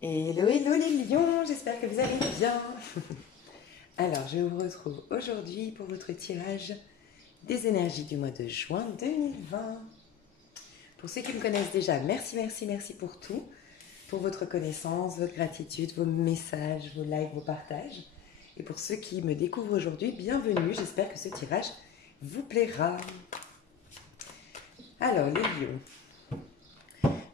Hello, hello les lions, j'espère que vous allez bien. Alors, je vous retrouve aujourd'hui pour votre tirage des énergies du mois de juin 2020. Pour ceux qui me connaissent déjà, merci, merci, merci pour tout. Pour votre connaissance, votre gratitude, vos messages, vos likes, vos partages. Et pour ceux qui me découvrent aujourd'hui, bienvenue, j'espère que ce tirage vous plaira. Alors, les lions.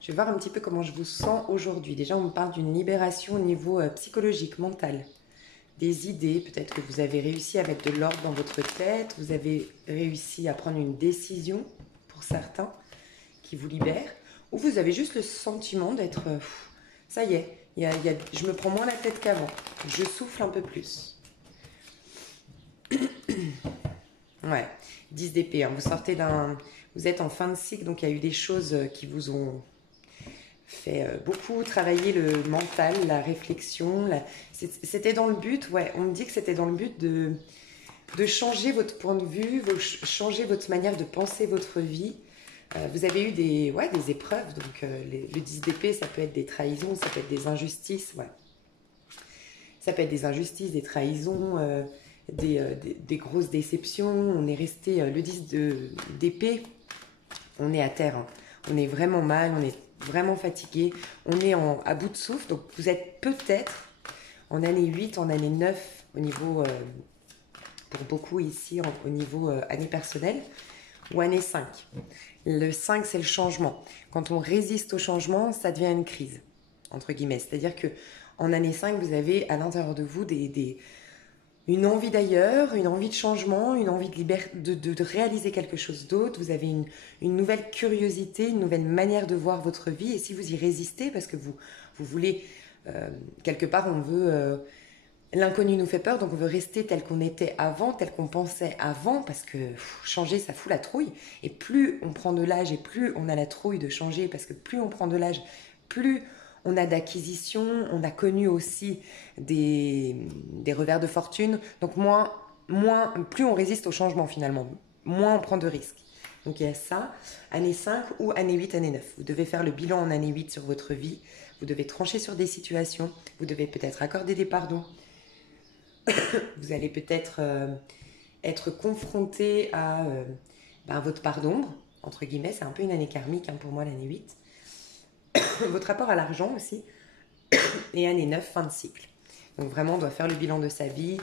Je vais voir un petit peu comment je vous sens aujourd'hui. Déjà, on me parle d'une libération au niveau psychologique, mental. Des idées, peut-être que vous avez réussi à mettre de l'ordre dans votre tête, vous avez réussi à prendre une décision, pour certains, qui vous libère, ou vous avez juste le sentiment d'être, ça y est, je me prends moins la tête qu'avant, je souffle un peu plus. Ouais, 10 d'épée, hein. Vous êtes en fin de cycle, donc il y a eu des choses qui vous ont fait beaucoup travailler le mental, la réflexion. C'était dans le but, ouais, on me dit que c'était dans le but de changer votre point de vue, changer votre manière de penser votre vie. Vous avez eu des épreuves, donc le 10 d'épée, ça peut être des trahisons, ça peut être des injustices, ouais. Ça peut être des injustices, des trahisons, des grosses déceptions. On est resté, le 10 d'épée, on est à terre, hein. On est vraiment mal, on est vraiment fatigué, on est à bout de souffle, donc vous êtes peut-être en année 8, en année 9, au niveau, pour beaucoup ici, au niveau année personnelle, ou année 5. Le 5, c'est le changement. Quand on résiste au changement, ça devient une crise, entre guillemets. C'est-à-dire que en année 5, vous avez à l'intérieur de vous une envie d'ailleurs, une envie de changement, une envie de réaliser quelque chose d'autre. Vous avez une nouvelle curiosité, une nouvelle manière de voir votre vie. Et si vous y résistez, parce que vous voulez, quelque part, on veut... l'inconnu nous fait peur, donc on veut rester tel qu'on était avant, tel qu'on pensait avant, parce que changer, ça fout la trouille. Et plus on prend de l'âge et plus on a la trouille de changer, parce que plus on prend de l'âge, plus on a d'acquisitions, on a connu aussi des revers de fortune. Donc plus on résiste au changement finalement, moins on prend de risques. Donc il y a ça, année 5 ou année 8, année 9. Vous devez faire le bilan en année 8 sur votre vie, vous devez trancher sur des situations, vous devez peut-être accorder des pardons, vous allez peut-être être confronté à votre part d'ombre, entre guillemets, c'est un peu une année karmique hein, pour moi l'année 8. Votre rapport à l'argent aussi, et année 9, fin de cycle. Donc vraiment, on doit faire le bilan de sa vie,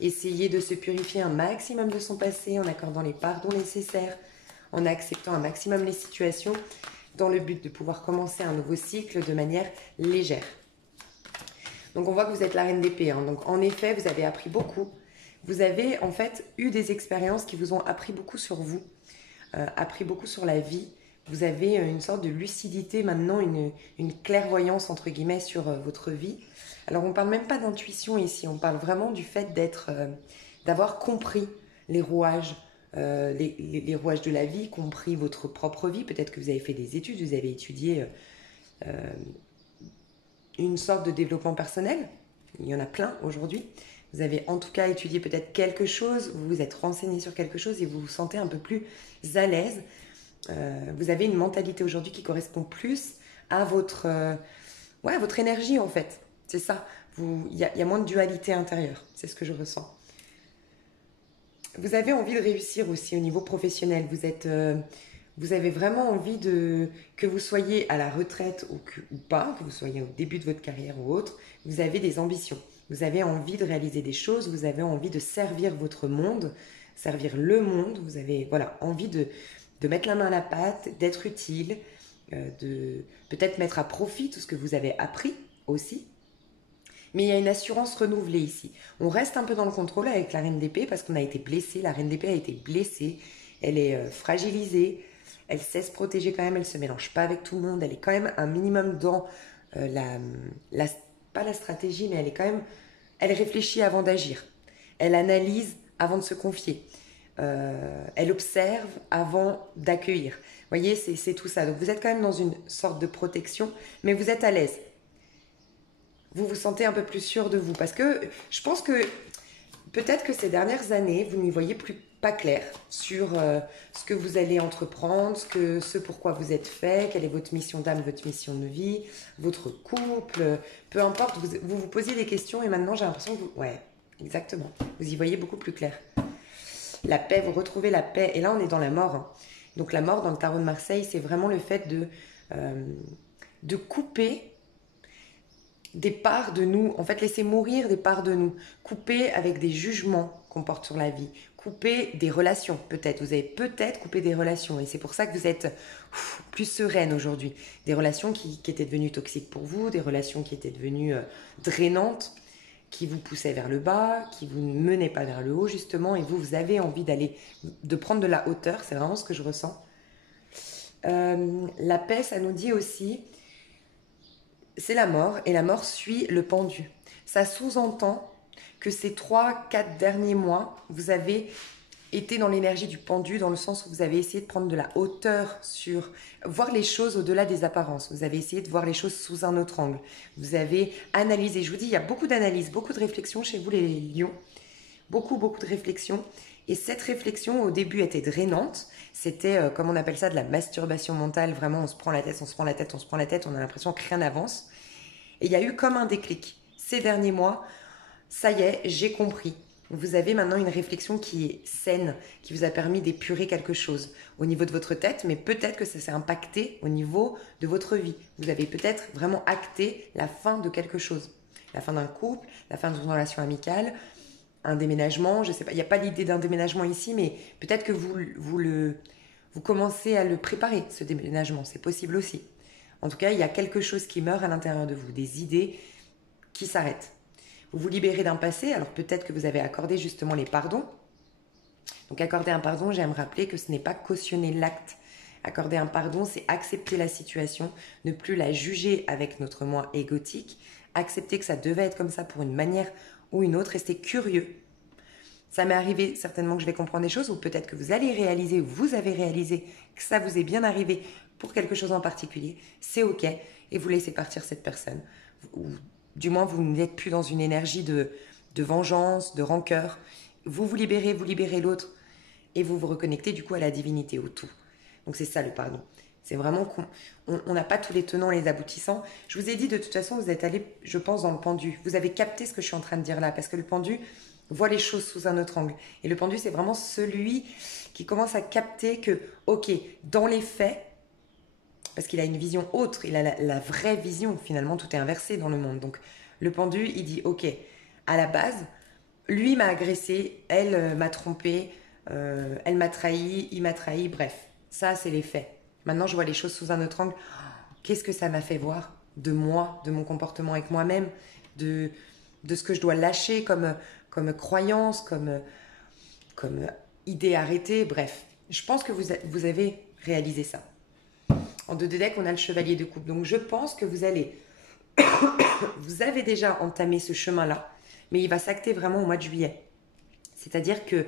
essayer de se purifier un maximum de son passé en accordant les pardons nécessaires, en acceptant un maximum les situations, dans le but de pouvoir commencer un nouveau cycle de manière légère. Donc on voit que vous êtes la reine d'épée, hein. Donc en effet, vous avez appris beaucoup. Vous avez en fait eu des expériences qui vous ont appris beaucoup sur vous, appris beaucoup sur la vie. Vous avez une sorte de lucidité maintenant, une clairvoyance entre guillemets sur votre vie. Alors on parle même pas d'intuition ici, on parle vraiment du fait d'avoir compris les rouages, les rouages de la vie, compris votre propre vie. Peut-être que vous avez fait des études, vous avez étudié une sorte de développement personnel. Il y en a plein aujourd'hui. Vous avez en tout cas étudié peut-être quelque chose, vous vous êtes renseigné sur quelque chose et vous vous sentez un peu plus à l'aise. Vous avez une mentalité aujourd'hui qui correspond plus à votre énergie en fait. C'est ça. Il y a moins de dualité intérieure. C'est ce que je ressens. Vous avez envie de réussir aussi au niveau professionnel. Vous avez vraiment envie que vous soyez à la retraite ou pas, que vous soyez au début de votre carrière ou autre. Vous avez des ambitions. Vous avez envie de réaliser des choses. Vous avez envie de servir votre monde, servir le monde. Vous avez envie de mettre la main à la pâte, d'être utile, de peut-être mettre à profit tout ce que vous avez appris aussi. Mais il y a une assurance renouvelée ici. On reste un peu dans le contrôle avec la reine d'épée parce qu'on a été blessé. La reine d'épée a été blessée. Elle est fragilisée. Elle sait se protéger quand même. Elle ne se mélange pas avec tout le monde. Elle est quand même un minimum dans pas la stratégie, mais elle réfléchit avant d'agir. Elle analyse avant de se confier. Elle observe avant d'accueillir. Vous voyez, c'est tout ça. Donc vous êtes quand même dans une sorte de protection, mais vous êtes à l'aise. Vous vous sentez un peu plus sûr de vous. Parce que je pense que peut-être que ces dernières années, vous n'y voyez plus pas clair sur ce que vous allez entreprendre, ce pourquoi vous êtes fait, quelle est votre mission d'âme, votre mission de vie, votre couple, peu importe, vous posiez des questions et maintenant j'ai l'impression que vous... Ouais, exactement, vous y voyez beaucoup plus clair. La paix, vous retrouvez la paix, et là on est dans la mort. Hein. Donc la mort dans le tarot de Marseille, c'est vraiment le fait de couper des parts de nous, en fait laisser mourir des parts de nous, couper avec des jugements qu'on porte sur la vie, couper des relations peut-être, vous avez peut-être coupé des relations et c'est pour ça que vous êtes plus sereine aujourd'hui, des relations qui étaient devenues toxiques pour vous, des relations qui étaient devenues drainantes, qui vous poussaient vers le bas, qui vous ne menaient pas vers le haut justement et vous avez envie de prendre de la hauteur, c'est vraiment ce que je ressens. La paix, ça nous dit aussi c'est la mort et la mort suit le pendu. Ça sous-entend que ces 3-4 derniers mois, vous avez été dans l'énergie du pendu, dans le sens où vous avez essayé de prendre de la hauteur sur... voir les choses au-delà des apparences. Vous avez essayé de voir les choses sous un autre angle. Vous avez analysé. Je vous dis, il y a beaucoup d'analyse, beaucoup de réflexion chez vous les lions. Beaucoup, beaucoup de réflexion. Et cette réflexion, au début, était drainante. C'était, comme on appelle ça, de la masturbation mentale. Vraiment, on se prend la tête, on se prend la tête, on se prend la tête. On a l'impression que rien n'avance. Et il y a eu comme un déclic. Ces derniers mois, ça y est, j'ai compris. Vous avez maintenant une réflexion qui est saine, qui vous a permis d'épurer quelque chose au niveau de votre tête, mais peut-être que ça s'est impacté au niveau de votre vie. Vous avez peut-être vraiment acté la fin de quelque chose. La fin d'un couple, la fin d'une relation amicale, un déménagement, je sais pas, il n'y a pas l'idée d'un déménagement ici, mais peut-être que vous commencez à le préparer, ce déménagement, c'est possible aussi. En tout cas, il y a quelque chose qui meurt à l'intérieur de vous, des idées qui s'arrêtent. Vous vous libérez d'un passé, alors peut-être que vous avez accordé justement les pardons. Donc accorder un pardon, j'aime rappeler que ce n'est pas cautionner l'acte. Accorder un pardon, c'est accepter la situation, ne plus la juger avec notre moi égotique, accepter que ça devait être comme ça pour une manière ou une autre, rester curieux. Ça m'est arrivé certainement que je vais comprendre des choses, ou peut-être que vous allez réaliser, ou vous avez réalisé que ça vous est bien arrivé pour quelque chose en particulier. C'est ok, et vous laissez partir cette personne. Ou du moins, vous n'êtes plus dans une énergie de vengeance, de rancœur. Vous vous libérez l'autre, et vous vous reconnectez du coup à la divinité, au tout. Donc c'est ça le pardon. C'est vraiment qu'on n'a pas tous les tenants et les aboutissants. Je vous ai dit, de toute façon, vous êtes allé, je pense, dans le pendu. Vous avez capté ce que je suis en train de dire là, parce que le pendu voit les choses sous un autre angle. Et le pendu, c'est vraiment celui qui commence à capter que, ok, dans les faits, parce qu'il a une vision autre, il a la vraie vision, finalement, tout est inversé dans le monde. Donc, le pendu, il dit, ok, à la base, lui m'a agressé, elle m'a trompé, elle m'a trahi, il m'a trahi, bref. Ça, c'est les faits. Maintenant, je vois les choses sous un autre angle. Qu'est-ce que ça m'a fait voir de moi, de mon comportement avec moi-même, de ce que je dois lâcher comme croyance, comme idée arrêtée, bref. Je pense que vous avez réalisé ça. En 2 decks, on a le chevalier de coupe. Donc, je pense que vous allez... vous avez déjà entamé ce chemin-là, mais il va s'acter vraiment au mois de juillet. C'est-à-dire que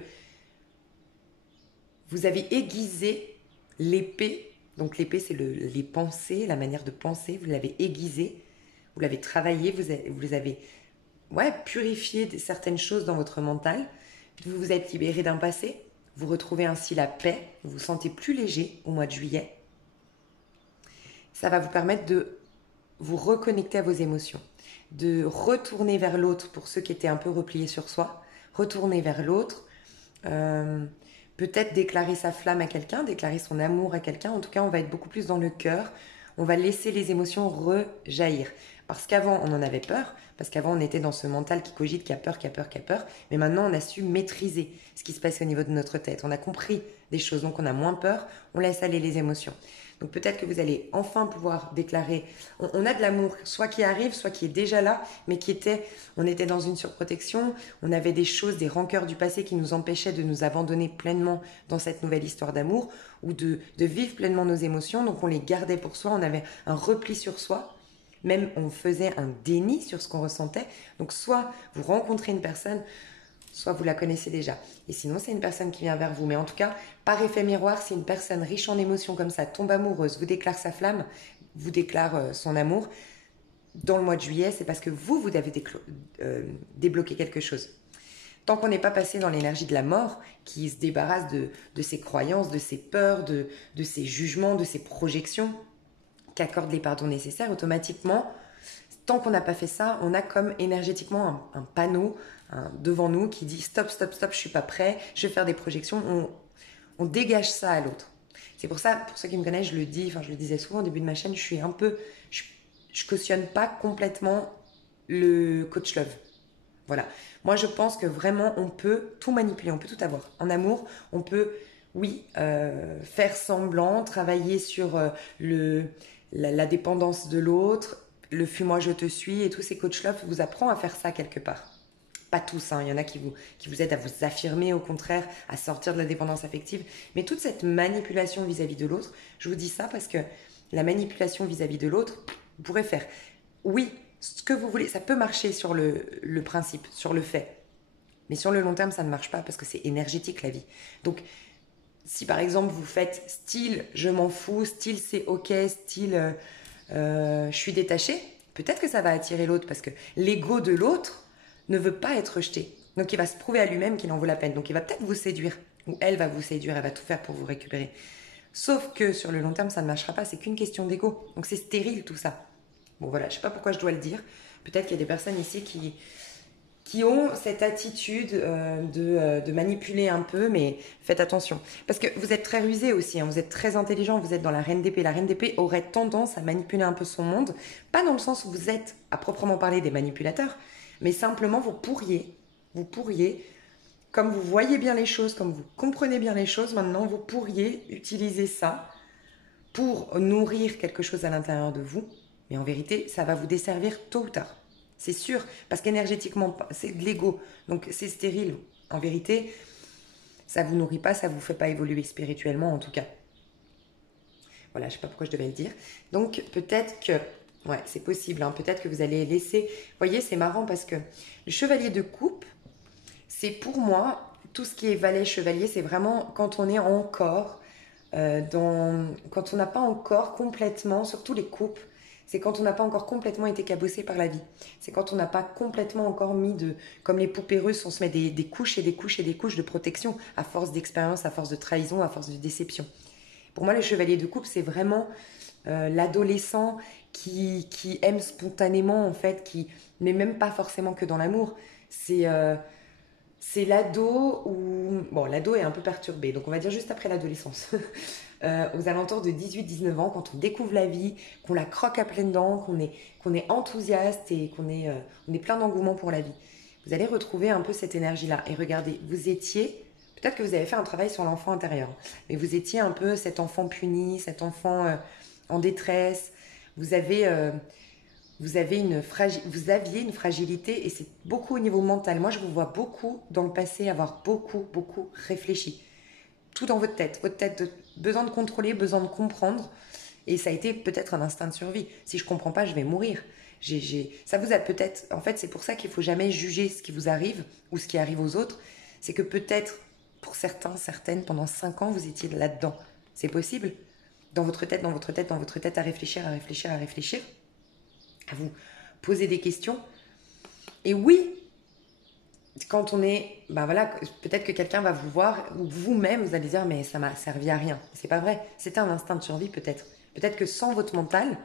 vous avez aiguisé l'épée. Donc l'épée, c'est les pensées, la manière de penser. Vous l'avez aiguisée, vous l'avez travaillée, vous avez purifié certaines choses dans votre mental. Vous vous êtes libéré d'un passé. Vous retrouvez ainsi la paix. Vous vous sentez plus léger au mois de juillet. Ça va vous permettre de vous reconnecter à vos émotions, de retourner vers l'autre pour ceux qui étaient un peu repliés sur soi. Retourner vers l'autre. Peut-être déclarer sa flamme à quelqu'un, déclarer son amour à quelqu'un. En tout cas, on va être beaucoup plus dans le cœur. On va laisser les émotions rejaillir. Parce qu'avant, on en avait peur. Parce qu'avant, on était dans ce mental qui cogite, qui a peur. Mais maintenant, on a su maîtriser ce qui se passe au niveau de notre tête. On a compris des choses, donc on a moins peur. On laisse aller les émotions. Donc peut-être que vous allez enfin pouvoir déclarer, on a de l'amour, soit qui arrive, soit qui est déjà là, mais on était dans une surprotection, on avait des choses, des rancœurs du passé qui nous empêchaient de nous abandonner pleinement dans cette nouvelle histoire d'amour, ou de vivre pleinement nos émotions, donc on les gardait pour soi, on avait un repli sur soi, même on faisait un déni sur ce qu'on ressentait. Donc soit vous rencontrez une personne, soit vous la connaissez déjà. Et sinon, c'est une personne qui vient vers vous. Mais en tout cas, par effet miroir, si une personne riche en émotions comme ça tombe amoureuse, vous déclare sa flamme, vous déclare son amour, dans le mois de juillet, c'est parce que vous avez débloqué quelque chose. Tant qu'on n'est pas passé dans l'énergie de la mort, qui se débarrasse de ses croyances, de ses peurs, de ses jugements, de ses projections, qui accorde les pardons nécessaires, automatiquement, tant qu'on n'a pas fait ça, on a comme énergétiquement un panneau devant nous qui dit stop, stop, stop, je suis pas prêt, je vais faire des projections. On dégage ça à l'autre. C'est pour ça, pour ceux qui me connaissent, je le dis, enfin je le disais souvent au début de ma chaîne, je cautionne pas complètement le coach love. Voilà. Moi, je pense que vraiment, on peut tout manipuler, on peut tout avoir. En amour, on peut, oui, faire semblant, travailler sur la dépendance de l'autre, le fuis-moi, je te suis, et tous ces coach love vous apprennent à faire ça quelque part. Pas tous, hein. Il y en a qui vous aident à vous affirmer, au contraire, à sortir de la dépendance affective. Mais toute cette manipulation vis-à-vis de l'autre, je vous dis ça parce que la manipulation vis-à-vis de l'autre, vous pourrez faire, oui, ce que vous voulez, ça peut marcher sur le principe, sur le fait. Mais sur le long terme, ça ne marche pas parce que c'est énergétique la vie. Donc, si par exemple vous faites style je m'en fous, style c'est ok, style je suis détaché, peut-être que ça va attirer l'autre parce que l'ego de l'autre ne veut pas être rejeté. Donc il va se prouver à lui-même qu'il en vaut la peine. Donc il va peut-être vous séduire, ou elle va vous séduire, elle va tout faire pour vous récupérer. Sauf que sur le long terme, ça ne marchera pas, c'est qu'une question d'ego. Donc c'est stérile tout ça. Bon voilà, je ne sais pas pourquoi je dois le dire. Peut-être qu'il y a des personnes ici qui ont cette attitude de manipuler un peu, mais faites attention. Parce que vous êtes très rusé aussi, hein, vous êtes très intelligent, vous êtes dans la reine d'épée. La reine d'épée aurait tendance à manipuler un peu son monde, pas dans le sens où vous êtes, à proprement parler, des manipulateurs, mais simplement vous pourriez, comme vous voyez bien les choses, comme vous comprenez bien les choses, maintenant vous pourriez utiliser ça pour nourrir quelque chose à l'intérieur de vous, mais en vérité, ça va vous desservir tôt ou tard. C'est sûr, parce qu'énergétiquement, c'est de l'ego, donc c'est stérile. En vérité, ça ne vous nourrit pas, ça ne vous fait pas évoluer spirituellement en tout cas. Voilà, je ne sais pas pourquoi je devais le dire. Donc peut-être que, ouais, c'est possible, hein, peut-être que vous allez laisser... Vous voyez, c'est marrant parce que le chevalier de coupe, c'est pour moi, tout ce qui est valet-chevalier, c'est vraiment quand on est encore, quand on n'a pas encore complètement, surtout les coupes, c'est quand on n'a pas encore complètement été cabossé par la vie. C'est quand on n'a pas complètement encore mis comme les poupées russes, on se met des couches et des couches et des couches de protection à force d'expérience, à force de trahison, à force de déception. Pour moi, le chevalier de coupe, c'est vraiment l'adolescent qui aime spontanément, en fait, qui n'est même pas forcément que dans l'amour. C'est l'ado où... Bon, l'ado est un peu perturbé, donc on va dire juste après l'adolescence. Aux alentours de 18-19 ans, quand on découvre la vie, qu'on la croque à pleines dents, qu'on est enthousiaste et on est plein d'engouement pour la vie. Vous allez retrouver un peu cette énergie-là. Et regardez, vous étiez... Peut-être que vous avez fait un travail sur l'enfant intérieur, mais vous étiez un peu cet enfant puni, cet enfant en détresse. Vous aviez une fragilité et c'est beaucoup au niveau mental. Moi, je vous vois beaucoup dans le passé avoir beaucoup, beaucoup réfléchi. Tout dans votre tête besoin de contrôler, besoin de comprendre. Et ça a été peut-être un instinct de survie. Si je ne comprends pas, je vais mourir. Ça vous a peut-être... En fait, c'est pour ça qu'il ne faut jamais juger ce qui vous arrive ou ce qui arrive aux autres. C'est que peut-être, pour certains, certaines, pendant 5 ans, vous étiez là-dedans. C'est possible. Dans votre tête, à réfléchir, à vous poser des questions. Et oui, quand on est, ben voilà, peut-être que quelqu'un va vous voir ou vous-même vous allez dire mais ça m'a servi à rien. C'est pas vrai. C'était un instinct de survie peut-être. Peut-être que sans votre mental,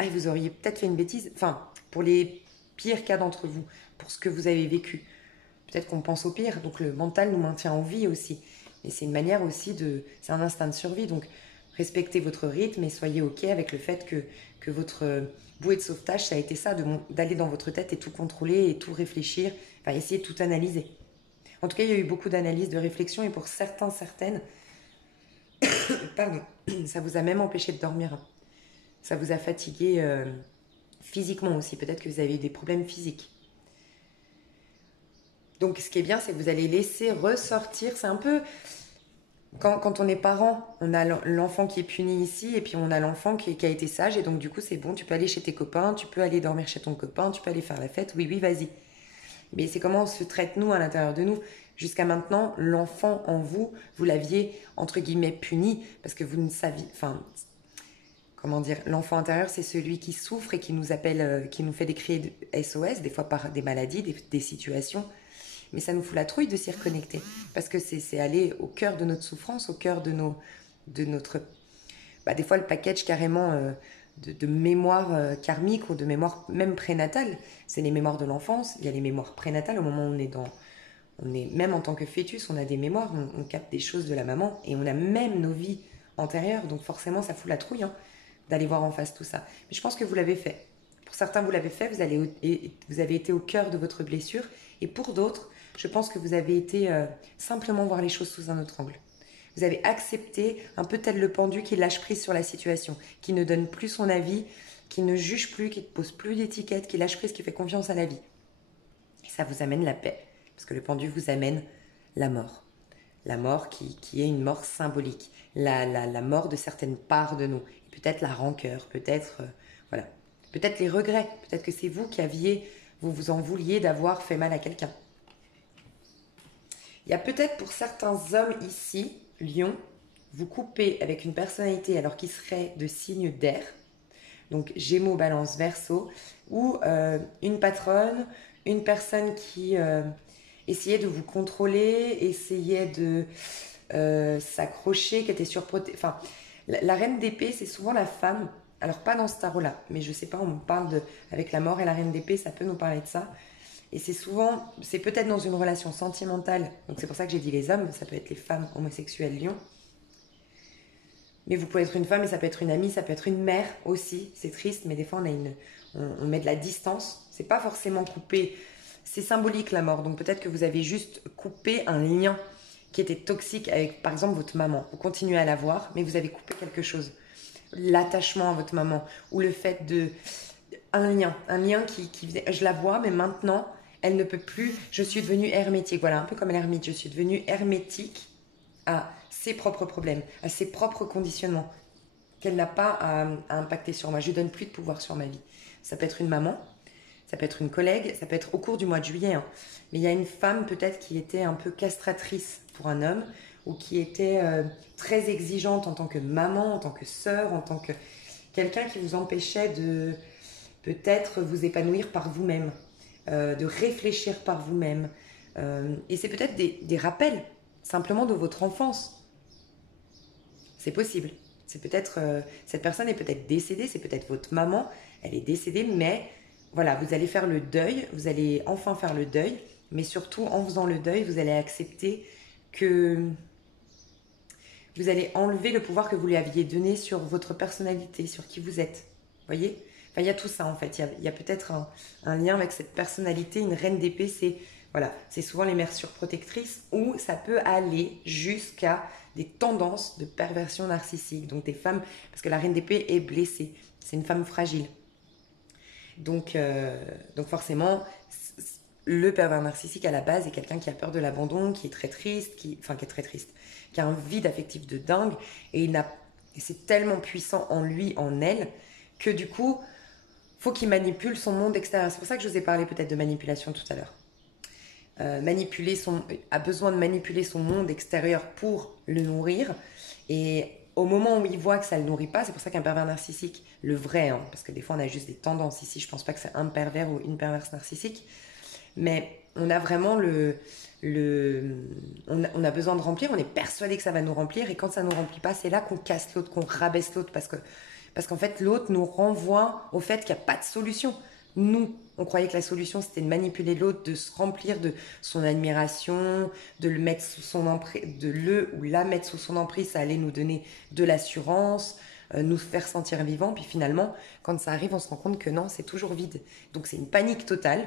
vous auriez peut-être fait une bêtise. Enfin, pour les pires cas d'entre vous, pour ce que vous avez vécu. Peut-être qu'on pense au pire. Donc le mental nous maintient en vie aussi. Et c'est une manière aussi c'est un instinct de survie. Donc respectez votre rythme et soyez ok avec le fait que votre bouée de sauvetage, ça a été ça, d'aller dans votre tête et tout contrôler et tout réfléchir, enfin essayer de tout analyser. En tout cas, il y a eu beaucoup d'analyses, de réflexions et pour certains, certaines, pardon, ça vous a même empêché de dormir. Ça vous a fatigué physiquement aussi. Peut-être que vous avez eu des problèmes physiques. Donc ce qui est bien, c'est que vous allez laisser ressortir. C'est un peu... Quand on est parent, on a l'enfant qui est puni ici et puis on a l'enfant qui a été sage et donc du coup c'est bon, tu peux aller chez tes copains, tu peux aller dormir chez ton copain, tu peux aller faire la fête, oui, vas-y. Mais c'est comment on se traite nous à l'intérieur de nous. Jusqu'à maintenant, l'enfant en vous, vous l'aviez entre guillemets puni parce que vous ne saviez... Enfin, comment dire, l'enfant intérieur c'est celui qui souffre et qui nous appelle, qui nous fait des cris de SOS, des fois par des maladies, des situations. Mais ça nous fout la trouille de s'y reconnecter. Parce que c'est aller au cœur de notre souffrance, au cœur de notre... Bah, des fois, le package carrément de mémoire karmique ou de mémoire même prénatale. C'est les mémoires de l'enfance. Il y a les mémoires prénatales au moment où on est dans... même en tant que fœtus, on a des mémoires, on capte des choses de la maman et on a même nos vies antérieures. Donc forcément, ça fout la trouille hein, d'aller voir en face tout ça. Mais je pense que vous l'avez fait. Pour certains, vous l'avez fait, vous avez été au cœur de votre blessure. Et pour d'autres, je pense que vous avez été simplement voir les choses sous un autre angle. Vous avez accepté, un peu tel le pendu qui lâche prise sur la situation, qui ne donne plus son avis, qui ne juge plus, qui ne pose plus d'étiquette, qui lâche prise, qui fait confiance à la vie. Et ça vous amène la paix. Parce que le pendu vous amène la mort. La mort qui est une mort symbolique. La mort de certaines parts de nous. Peut-être la rancœur, peut-être voilà. Peut-être les regrets. Peut-être que c'est vous vous vous en vouliez d'avoir fait mal à quelqu'un. Il y a peut-être pour certains hommes ici, Lion, vous coupez avec une personnalité alors qu'il serait de signe d'air. Donc Gémeaux, Balance, Verseau. Ou une patronne, une personne qui... essayait de vous contrôler, essayait de s'accrocher, qui était surprotégée. Enfin, la reine d'épée, c'est souvent la femme. Alors, pas dans ce tarot-là, mais je sais pas, on me parle avec la mort et la reine d'épée, ça peut nous parler de ça. Et c'est peut-être dans une relation sentimentale, donc c'est pour ça que j'ai dit les hommes, ça peut être les femmes homosexuelles lions. Mais vous pouvez être une femme et ça peut être une amie, ça peut être une mère aussi, c'est triste, mais des fois on met de la distance. C'est pas forcément coupé. C'est symbolique la mort, donc peut-être que vous avez juste coupé un lien qui était toxique avec, par exemple, votre maman. Vous continuez à la voir, mais vous avez coupé quelque chose. L'attachement à votre maman, ou le fait de... Un lien qui je la vois, mais maintenant, elle ne peut plus... Je suis devenue hermétique, voilà, un peu comme l'ermite. Je suis devenue hermétique à ses propres problèmes, à ses propres conditionnements, qu'elle n'a pas à impacter sur moi. Je ne donne plus de pouvoir sur ma vie. Ça peut être une maman, ça peut être une collègue, ça peut être au cours du mois de juillet. Hein. Mais il y a une femme peut-être qui était un peu castratrice pour un homme ou qui était très exigeante en tant que maman, en tant que sœur, en tant que quelqu'un qui vous empêchait de peut-être vous épanouir par vous-même, de réfléchir par vous-même. Et c'est peut-être des rappels simplement de votre enfance. C'est possible. C'est peut-être cette personne est peut-être décédée, c'est peut-être votre maman, elle est décédée, mais voilà, vous allez faire le deuil, vous allez enfin faire le deuil, mais surtout en faisant le deuil, vous allez accepter que vous allez enlever le pouvoir que vous lui aviez donné sur votre personnalité, sur qui vous êtes. Vous voyez ? Enfin, il y a tout ça en fait. Il y a peut-être un lien avec cette personnalité. Une reine d'épée, c'est souvent les mères surprotectrices où ça peut aller jusqu'à des tendances de perversion narcissique. Donc des femmes, parce que la reine d'épée est blessée. C'est une femme fragile. Donc forcément, le pervers narcissique à la base est quelqu'un qui a peur de l'abandon, qui est très triste, qui a un vide affectif de dingue et c'est tellement puissant en lui, en elle, que du coup, faut qu'il manipule son monde extérieur. C'est pour ça que je vous ai parlé peut-être de manipulation tout à l'heure. A besoin de manipuler son monde extérieur pour le nourrir. Et au moment où il voit que ça ne le nourrit pas, c'est pour ça qu'un pervers narcissique, le vrai, hein, parce que des fois on a juste des tendances ici, je ne pense pas que c'est un pervers ou une perverse narcissique, mais on a vraiment on a besoin de remplir, on est persuadé que ça va nous remplir, et quand ça ne nous remplit pas, c'est là qu'on casse l'autre, qu'on rabaisse l'autre, parce qu'en fait l'autre nous renvoie au fait qu'il n'y a pas de solution. Nous, on croyait que la solution c'était de manipuler l'autre, de se remplir de son admiration, de le mettre sous son emprise, de le ou la mettre sous son emprise, ça allait nous donner de l'assurance, nous faire sentir vivants, puis finalement, quand ça arrive, on se rend compte que non, c'est toujours vide. Donc c'est une panique totale,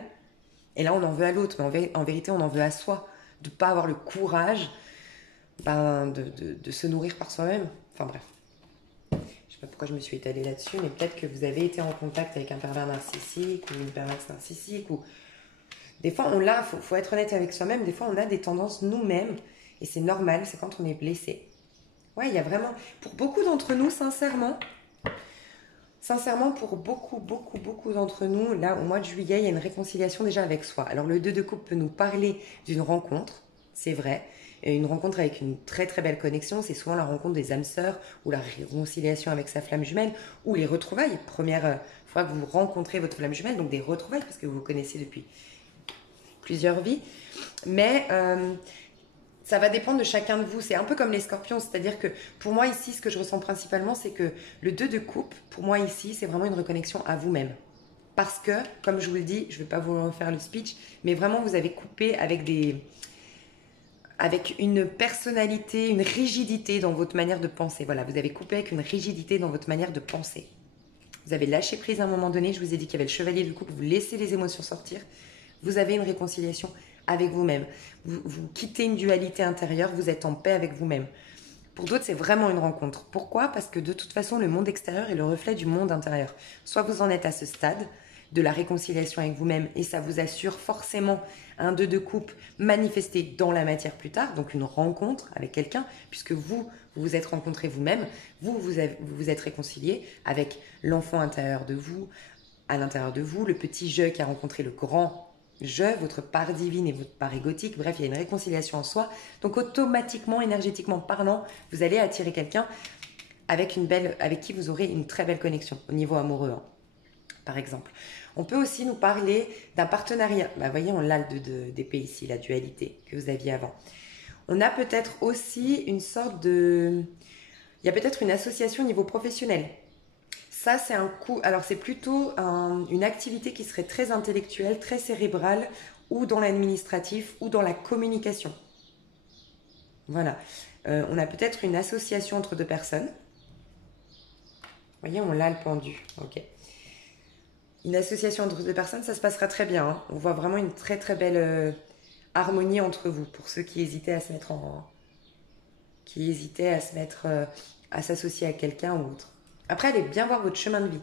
et là on en veut à l'autre, mais en vérité on en veut à soi, de ne pas avoir le courage de se nourrir par soi-même. Enfin bref. Je sais pas pourquoi je me suis étalée là-dessus, mais peut-être que vous avez été en contact avec un pervers narcissique ou une perverse narcissique. Ou... Des fois, faut être honnête avec soi-même, des fois on a des tendances nous-mêmes, et c'est normal, c'est quand on est blessé. Ouais, il y a vraiment, pour beaucoup d'entre nous, sincèrement, pour beaucoup d'entre nous, là, au mois de juillet, il y a une réconciliation déjà avec soi. Alors, le 2 de coupe peut nous parler d'une rencontre, c'est vrai. Et une rencontre avec une très très belle connexion, c'est souvent la rencontre des âmes sœurs, ou la réconciliation avec sa flamme jumelle, ou les retrouvailles. Première fois que vous rencontrez votre flamme jumelle, donc des retrouvailles, parce que vous vous connaissez depuis plusieurs vies. Mais ça va dépendre de chacun de vous. C'est un peu comme les scorpions, c'est-à-dire que pour moi ici, ce que je ressens principalement, c'est que le 2 de coupe, pour moi ici, c'est vraiment une reconnexion à vous-même. Parce que, comme je vous le dis, je ne vais pas vous refaire le speech, mais vraiment vous avez coupé avec une personnalité, une rigidité dans votre manière de penser. Voilà, vous avez coupé avec une rigidité dans votre manière de penser. Vous avez lâché prise à un moment donné, je vous ai dit qu'il y avait le chevalier de coupe, vous laissez les émotions sortir, vous avez une réconciliation avec vous-même. Vous quittez une dualité intérieure, vous êtes en paix avec vous-même. Pour d'autres, c'est vraiment une rencontre. Pourquoi? Parce que de toute façon, le monde extérieur est le reflet du monde intérieur. Soit vous en êtes à ce stade de la réconciliation avec vous-même et ça vous assure forcément un 2 de coupe manifesté dans la matière plus tard, donc une rencontre avec quelqu'un, puisque vous vous êtes rencontré vous-même, vous êtes réconcilié avec l'enfant intérieur de vous, à l'intérieur de vous, le petit je qui a rencontré le grand je, votre part divine et votre part égotique, bref, il y a une réconciliation en soi. Donc automatiquement, énergétiquement parlant, vous allez attirer quelqu'un avec qui vous aurez une très belle connexion au niveau amoureux, hein, par exemple. On peut aussi nous parler d'un partenariat. Bah, voyez, on l'a d'épée ici, la dualité que vous aviez avant. On a peut-être aussi une sorte de... Il y a peut-être une association au niveau professionnel. Ça, c'est un coup. Alors, c'est plutôt une activité qui serait très intellectuelle, très cérébrale, ou dans l'administratif, ou dans la communication. Voilà. On a peut-être une association entre deux personnes. Vous voyez, on l'a le pendu. Ok. Une association entre deux personnes, ça se passera très bien, hein. On voit vraiment une très très belle harmonie entre vous. Pour ceux qui hésitaient à se mettre à s'associer à quelqu'un ou autre. Après, allez bien voir votre chemin de vie.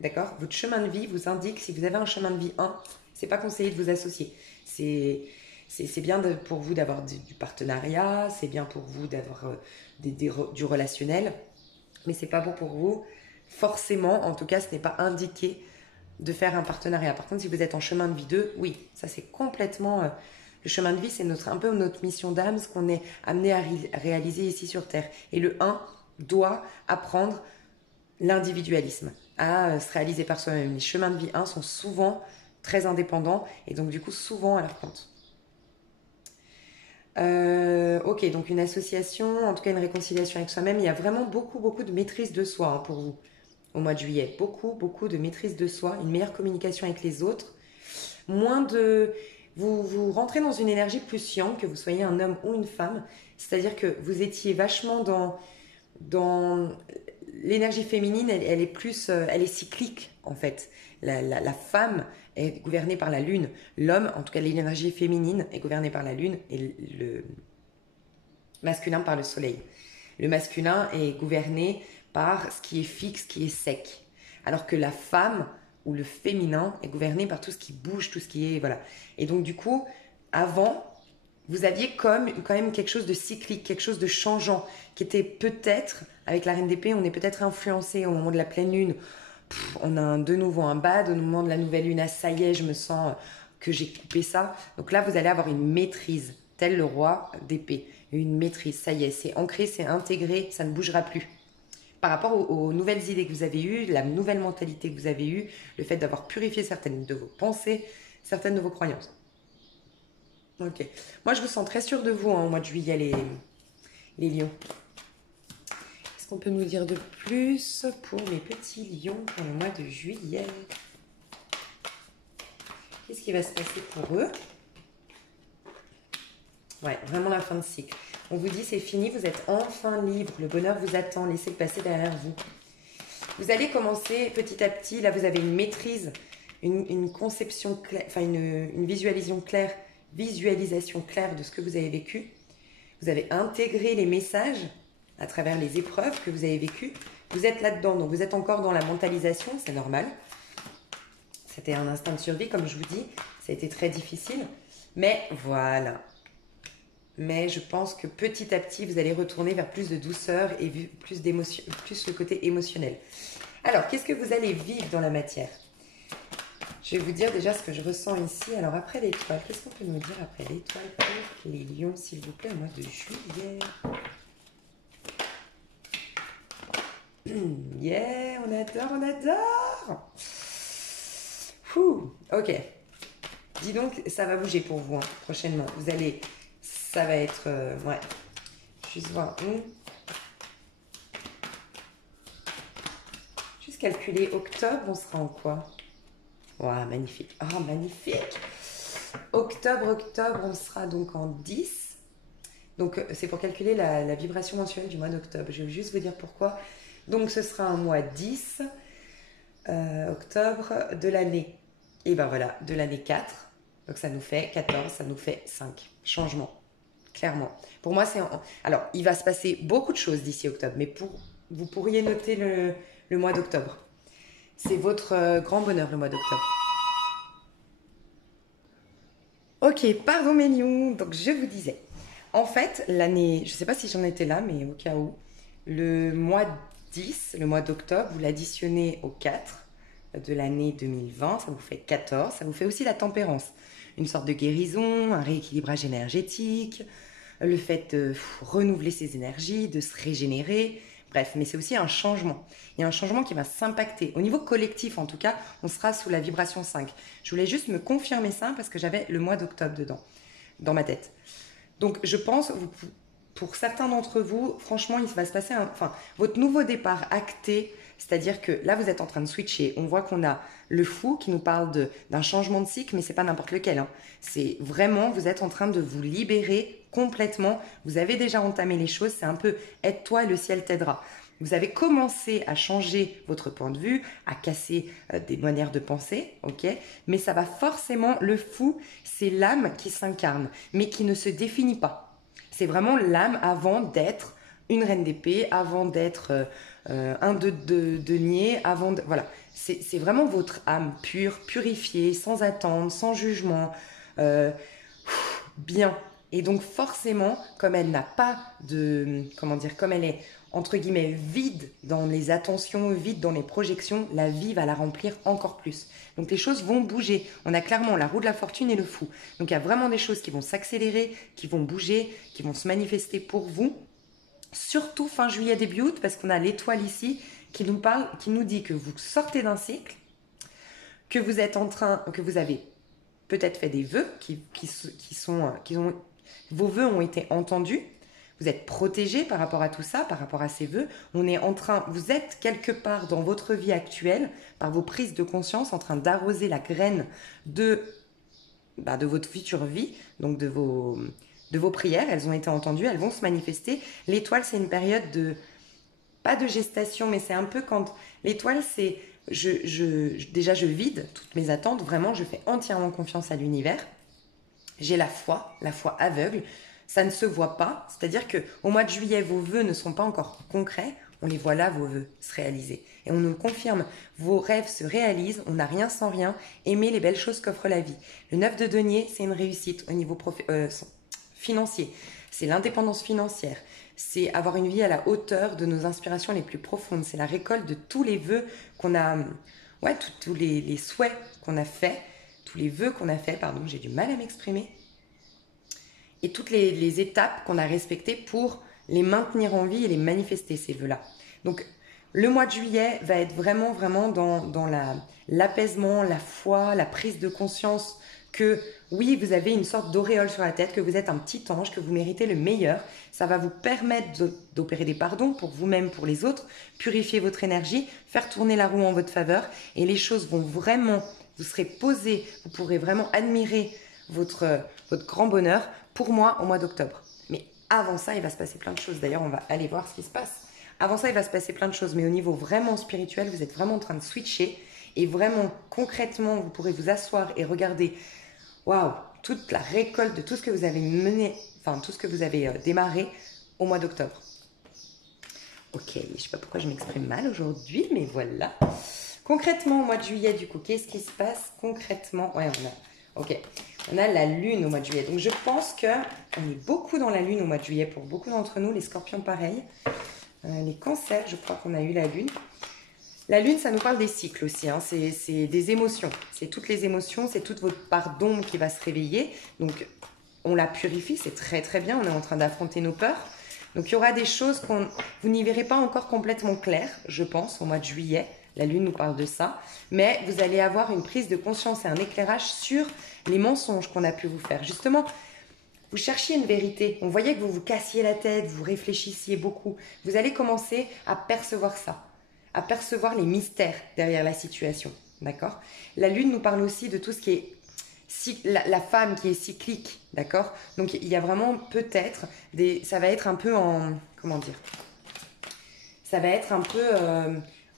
D'accord? Votre chemin de vie vous indique, si vous avez un chemin de vie 1, c'est pas conseillé de vous associer. C'est bien pour vous d'avoir du partenariat, c'est bien pour vous d'avoir du relationnel, mais c'est pas bon pour vous. Forcément, en tout cas, ce n'est pas indiqué de faire un partenariat. Par contre, si vous êtes en chemin de vie 2, oui, ça c'est complètement... le chemin de vie, c'est un peu notre mission d'âme, ce qu'on est amené à réaliser ici sur Terre. Et le 1 doit apprendre l'individualisme, à se réaliser par soi-même. Les chemins de vie 1 sont souvent très indépendants et donc du coup souvent à leur compte. Ok, donc une association, en tout cas une réconciliation avec soi-même. Il y a vraiment beaucoup de maîtrise de soi, hein, pour vous au mois de juillet. Beaucoup de maîtrise de soi, une meilleure communication avec les autres, moins de... Vous rentrez dans une énergie plus yang, que vous soyez un homme ou une femme, c'est-à-dire que vous étiez vachement dans l'énergie féminine, elle est plus, elle est cyclique en fait. La femme est gouvernée par la lune, l'homme, en tout cas l'énergie féminine, est gouvernée par la lune et le masculin par le soleil. Le masculin est gouverné par ce qui est fixe, qui est sec, alors que la femme ou le féminin est gouverné par tout ce qui bouge, tout ce qui est... Voilà. Et donc du coup, avant, vous aviez quand même quelque chose de cyclique, quelque chose de changeant, qui était peut-être, avec la reine d'épée, on est peut-être influencé au moment de la pleine lune. On a de nouveau un bad, au moment de la nouvelle lune, ah ça y est, je me sens que j'ai coupé ça. Donc là, vous allez avoir une maîtrise, tel le roi d'épée. Une maîtrise, ça y est, c'est ancré, c'est intégré, ça ne bougera plus. Par rapport aux nouvelles idées que vous avez eues, la nouvelle mentalité que vous avez eue, le fait d'avoir purifié certaines de vos pensées, certaines de vos croyances. Ok. Moi, je vous sens très sûre de vous, hein, au mois de juillet, les lions. Qu'est-ce qu'on peut nous dire de plus pour mes petits lions pour le mois de juillet? Qu'est-ce qui va se passer pour eux? Ouais, vraiment la fin de cycle. On vous dit c'est fini, vous êtes enfin libre, le bonheur vous attend, laissez le passé derrière vous. Vous allez commencer petit à petit, là vous avez une maîtrise, une conception claire, enfin une visualisation claire de ce que vous avez vécu. Vous avez intégré les messages à travers les épreuves que vous avez vécues. Vous êtes là-dedans, donc vous êtes encore dans la mentalisation, c'est normal. C'était un instinct de survie, comme je vous dis, ça a été très difficile, mais voilà. Mais je pense que petit à petit, vous allez retourner vers plus de douceur et plus d'émotion, plus le côté émotionnel. Alors, qu'est-ce que vous allez vivre dans la matière? Je vais vous dire déjà ce que je ressens ici. Alors, après l'étoile, qu'est-ce qu'on peut nous dire après l'étoile pour les lions, s'il vous plaît, au mois de juillet? Yeah, on adore, on adore. Ok. Dis donc, ça va bouger pour vous hein, prochainement. Vous allez, ça va être, ouais, juste voir où. Juste calculer octobre, on sera en quoi? Waouh, magnifique. Ah, oh, magnifique. Octobre, on sera donc en 10. Donc, c'est pour calculer la vibration mensuelle du mois d'octobre. Je vais juste vous dire pourquoi. Donc, ce sera un mois 10, octobre de l'année. Et ben voilà, de l'année 4. Donc, ça nous fait 14, ça nous fait 5. Changement, clairement. Pour moi, c'est... Alors, il va se passer beaucoup de choses d'ici octobre, mais vous pourriez noter le mois d'octobre. C'est votre grand bonheur, le mois d'octobre. Ok, pardon mes lions. Donc, je vous disais... En fait, l'année, je ne sais pas si j'en étais là, mais au cas où, le mois 10, le mois d'octobre, vous l'additionnez au 4 de l'année 2020, ça vous fait 14, ça vous fait aussi la tempérance. Une sorte de guérison, un rééquilibrage énergétique, le fait de renouveler ses énergies, de se régénérer, bref, mais c'est aussi un changement. Il y a un changement qui va s'impacter. Au niveau collectif, en tout cas, on sera sous la vibration 5. Je voulais juste me confirmer ça parce que j'avais le mois d'octobre dedans, dans ma tête. Donc, je pense, pour certains d'entre vous, franchement, il va se passer votre nouveau départ acté, c'est-à-dire que là, vous êtes en train de switcher. On voit qu'on a le fou qui nous parle d'un changement de cycle, mais c'est pas n'importe lequel. Hein. C'est vraiment, vous êtes en train de vous libérer complètement. Vous avez déjà entamé les choses. C'est un peu aide-toi et le ciel t'aidera. Vous avez commencé à changer votre point de vue, à casser des manières de penser, ok? Mais ça va forcément, le fou, c'est l'âme qui s'incarne, mais qui ne se définit pas. C'est vraiment l'âme avant d'être une reine d'épée, avant d'être un de denier, avant de... Voilà, c'est vraiment votre âme pure, purifiée, sans attendre, sans jugement, bien. Et donc forcément, comme elle n'a pas de... Comment dire? Comme elle est entre guillemets vide dans les attentions, vide dans les projections, la vie va la remplir encore plus. Donc les choses vont bouger. On a clairement la roue de la fortune et le fou. Donc il y a vraiment des choses qui vont s'accélérer, qui vont bouger, qui vont se manifester pour vous. Surtout fin juillet, début août, parce qu'on a l'étoile ici qui nous parle, qui nous dit que vous sortez d'un cycle, que vous êtes en train, que vous avez peut-être fait des vœux vos vœux ont été entendus. Vous êtes protégé par rapport à tout ça, par rapport à ces vœux. Vous êtes quelque part dans votre vie actuelle, par vos prises de conscience, en train d'arroser la graine de votre future vie, donc de vos prières. Elles ont été entendues, elles vont se manifester. L'étoile, c'est une période pas de gestation, mais c'est un peu quand l'étoile, c'est déjà je vide toutes mes attentes. Vraiment, je fais entièrement confiance à l'univers. J'ai la foi aveugle. Ça ne se voit pas, c'est-à-dire qu'au mois de juillet, vos vœux ne sont pas encore concrets, on les voit là, vos vœux se réaliser. Et on nous le confirme, vos rêves se réalisent, on n'a rien sans rien, aimez les belles choses qu'offre la vie. Le 9 de denier, c'est une réussite au niveau financier, c'est l'indépendance financière, c'est avoir une vie à la hauteur de nos inspirations les plus profondes, c'est la récolte de tous les vœux qu'on a, tous les souhaits qu'on a faits, tous les vœux qu'on a faits, pardon, j'ai du mal à m'exprimer, et toutes les étapes qu'on a respectées pour les maintenir en vie et les manifester, ces vœux-là. Donc, le mois de juillet va être vraiment, vraiment dans l'apaisement, la foi, la prise de conscience que, oui, vous avez une sorte d'auréole sur la tête, que vous êtes un petit ange, que vous méritez le meilleur. Ça va vous permettre d'opérer des pardons pour vous-même, pour les autres, purifier votre énergie, faire tourner la roue en votre faveur. Et les choses vont vraiment, vous serez posé, vous pourrez vraiment admirer votre grand bonheur, pour moi, au mois d'octobre. Mais avant ça, il va se passer plein de choses. D'ailleurs, on va aller voir ce qui se passe. Avant ça, il va se passer plein de choses. Mais au niveau vraiment spirituel, vous êtes vraiment en train de switcher. Et vraiment, concrètement, vous pourrez vous asseoir et regarder, waouh, toute la récolte de tout ce que vous avez mené, enfin, tout ce que vous avez démarré au mois d'octobre. Ok, je ne sais pas pourquoi je m'exprime mal aujourd'hui, mais voilà. Concrètement, au mois de juillet, du coup, qu'est-ce qui se passe concrètement? Ouais, on a la lune au mois de juillet. Donc, je pense qu'on est beaucoup dans la lune au mois de juillet pour beaucoup d'entre nous. Les scorpions, pareil. Les cancers, je crois qu'on a eu la lune. La lune, ça nous parle des cycles aussi. Hein. C'est des émotions. C'est toutes les émotions. C'est toute votre part d'ombre qui va se réveiller. Donc, on la purifie. C'est très, très bien. On est en train d'affronter nos peurs. Donc, il y aura des choses vous n'y verrez pas encore complètement claires, je pense, au mois de juillet. La lune nous parle de ça. Mais vous allez avoir une prise de conscience et un éclairage sur les mensonges qu'on a pu vous faire. Justement, vous cherchiez une vérité. On voyait que vous vous cassiez la tête, vous réfléchissiez beaucoup. Vous allez commencer à percevoir ça, à percevoir les mystères derrière la situation. D'accord? La lune nous parle aussi de tout ce qui est la femme qui est cyclique, d'accord? Donc il y a vraiment peut-être ça va être un peu en, comment dire? Ça va être un peu,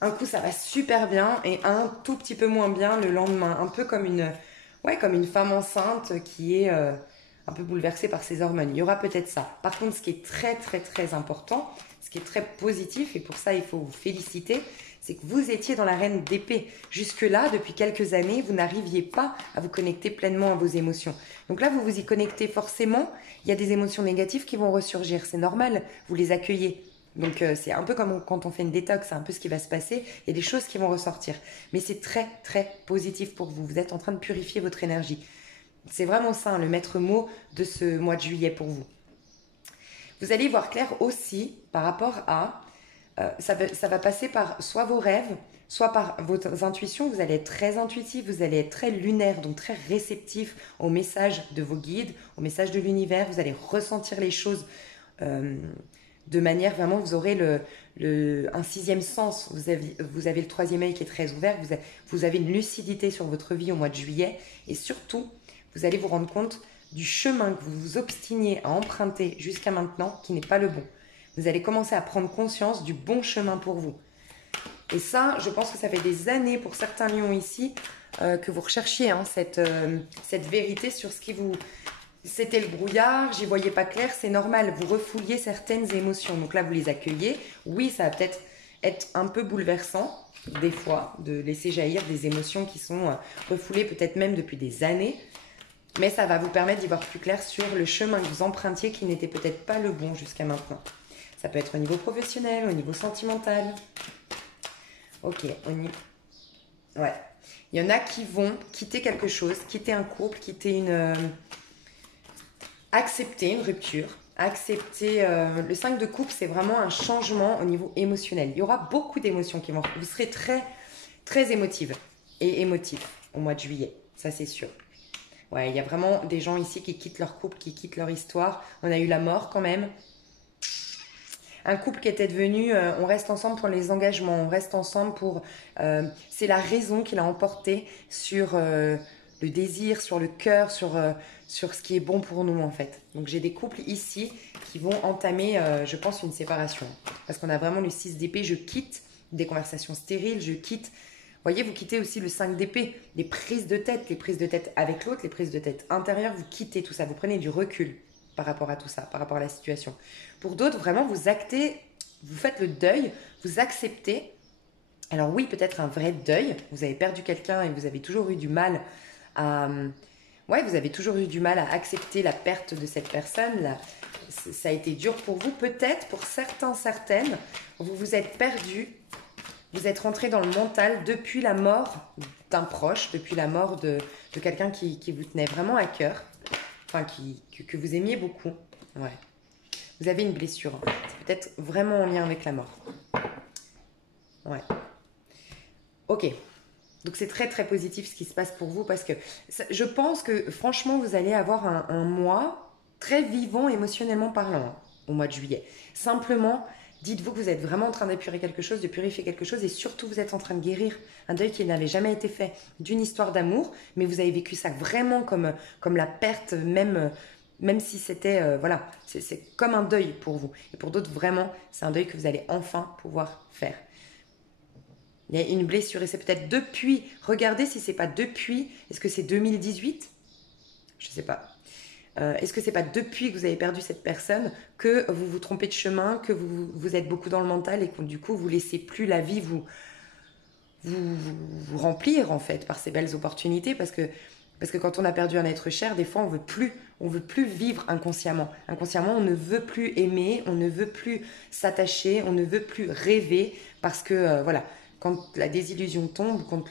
un coup ça va super bien et un tout petit peu moins bien le lendemain, un peu comme une femme enceinte qui est un peu bouleversée par ses hormones. Il y aura peut-être ça. Par contre, ce qui est très très très important, ce qui est très positif et pour ça il faut vous féliciter, c'est que vous étiez dans la reine d'épée. Jusque-là, depuis quelques années, vous n'arriviez pas à vous connecter pleinement à vos émotions. Donc là, vous vous y connectez forcément. Il y a des émotions négatives qui vont ressurgir. C'est normal, vous les accueillez. Donc c'est un peu comme quand on fait une détox, c'est un peu ce qui va se passer. Il y a des choses qui vont ressortir. Mais c'est très, très positif pour vous. Vous êtes en train de purifier votre énergie. C'est vraiment ça, hein, le maître mot de ce mois de juillet pour vous. Vous allez y voir clair aussi par rapport à... ça va passer par soit vos rêves, soit par vos intuitions. Vous allez être très intuitif, vous allez être très lunaire, donc très réceptif aux messages de vos guides, aux messages de l'univers. Vous allez ressentir les choses de manière vraiment, vous aurez un sixième sens. Vous avez le troisième œil qui est très ouvert. Vous avez une lucidité sur votre vie au mois de juillet. Et surtout, vous allez vous rendre compte du chemin que vous vous obstiniez à emprunter jusqu'à maintenant qui n'est pas le bon. Vous allez commencer à prendre conscience du bon chemin pour vous. Et ça, je pense que ça fait des années pour certains lions ici que vous recherchiez hein, cette vérité sur ce qui vous... C'était le brouillard, j'y voyais pas clair, c'est normal. Vous refouliez certaines émotions. Donc là, vous les accueillez. Oui, ça va peut-être être un peu bouleversant, des fois, de laisser jaillir des émotions qui sont refoulées peut-être même depuis des années. Mais ça va vous permettre d'y voir plus clair sur le chemin que vous empruntiez qui n'était peut-être pas le bon jusqu'à maintenant. Ça peut être au niveau professionnel, au niveau sentimental. Ok, ouais. Il y en a qui vont quitter quelque chose, quitter un couple, quitter accepter une rupture. Accepter... le 5 de coupe, c'est vraiment un changement au niveau émotionnel. Il y aura beaucoup d'émotions qui vont... Vous serez très, très émotive et émotif au mois de juillet. Ça, c'est sûr. Ouais, il y a vraiment des gens ici qui quittent leur couple, qui quittent leur histoire. On a eu la mort quand même. Un couple qui était devenu, on reste ensemble pour les engagements, on reste ensemble pour... c'est la raison qui l'a emporté sur le désir, sur le cœur, sur ce qui est bon pour nous en fait. Donc j'ai des couples ici qui vont entamer, je pense, une séparation. Parce qu'on a vraiment le 6 d'épée, je quitte des conversations stériles, je quitte... Vous voyez, vous quittez aussi le 5 d'épée, les prises de tête avec l'autre, les prises de tête intérieures, vous quittez tout ça, vous prenez du recul par rapport à tout ça, par rapport à la situation. Pour d'autres, vraiment, vous actez, vous faites le deuil, vous acceptez. Alors oui, peut-être un vrai deuil, vous avez perdu quelqu'un et vous avez toujours eu du mal à... Ouais, vous avez toujours eu du mal à accepter la perte de cette personne. Là, ça a été dur pour vous. Peut-être, pour certains, certaines, vous vous êtes perdu. Vous êtes rentré dans le mental depuis la mort d'un proche, depuis la mort de quelqu'un qui vous tenait vraiment à cœur, enfin que vous aimiez beaucoup. Ouais. Vous avez une blessure. Hein. C'est peut-être vraiment en lien avec la mort. Ouais. Ok. Donc c'est très très positif ce qui se passe pour vous parce que je pense que franchement vous allez avoir un mois très vivant émotionnellement parlant hein, au mois de juillet. Simplement... Dites-vous que vous êtes vraiment en train d'épurer quelque chose, de purifier quelque chose et surtout vous êtes en train de guérir un deuil qui n'avait jamais été fait d'une histoire d'amour, mais vous avez vécu ça vraiment comme la perte, même si c'était, voilà, c'est comme un deuil pour vous. Et pour d'autres, vraiment, c'est un deuil que vous allez enfin pouvoir faire. Il y a une blessure et c'est peut-être depuis, regardez si c'est pas depuis, est-ce que c'est 2018 ? Je sais pas. Est-ce que c'est pas depuis que vous avez perdu cette personne que vous vous trompez de chemin, que vous êtes beaucoup dans le mental et que du coup vous laissez plus la vie vous remplir en fait par ces belles opportunités parce que quand on a perdu un être cher, des fois on veut plus vivre inconsciemment. Inconsciemment, on ne veut plus aimer, on ne veut plus s'attacher, on ne veut plus rêver parce que voilà, quand la désillusion tombe, quand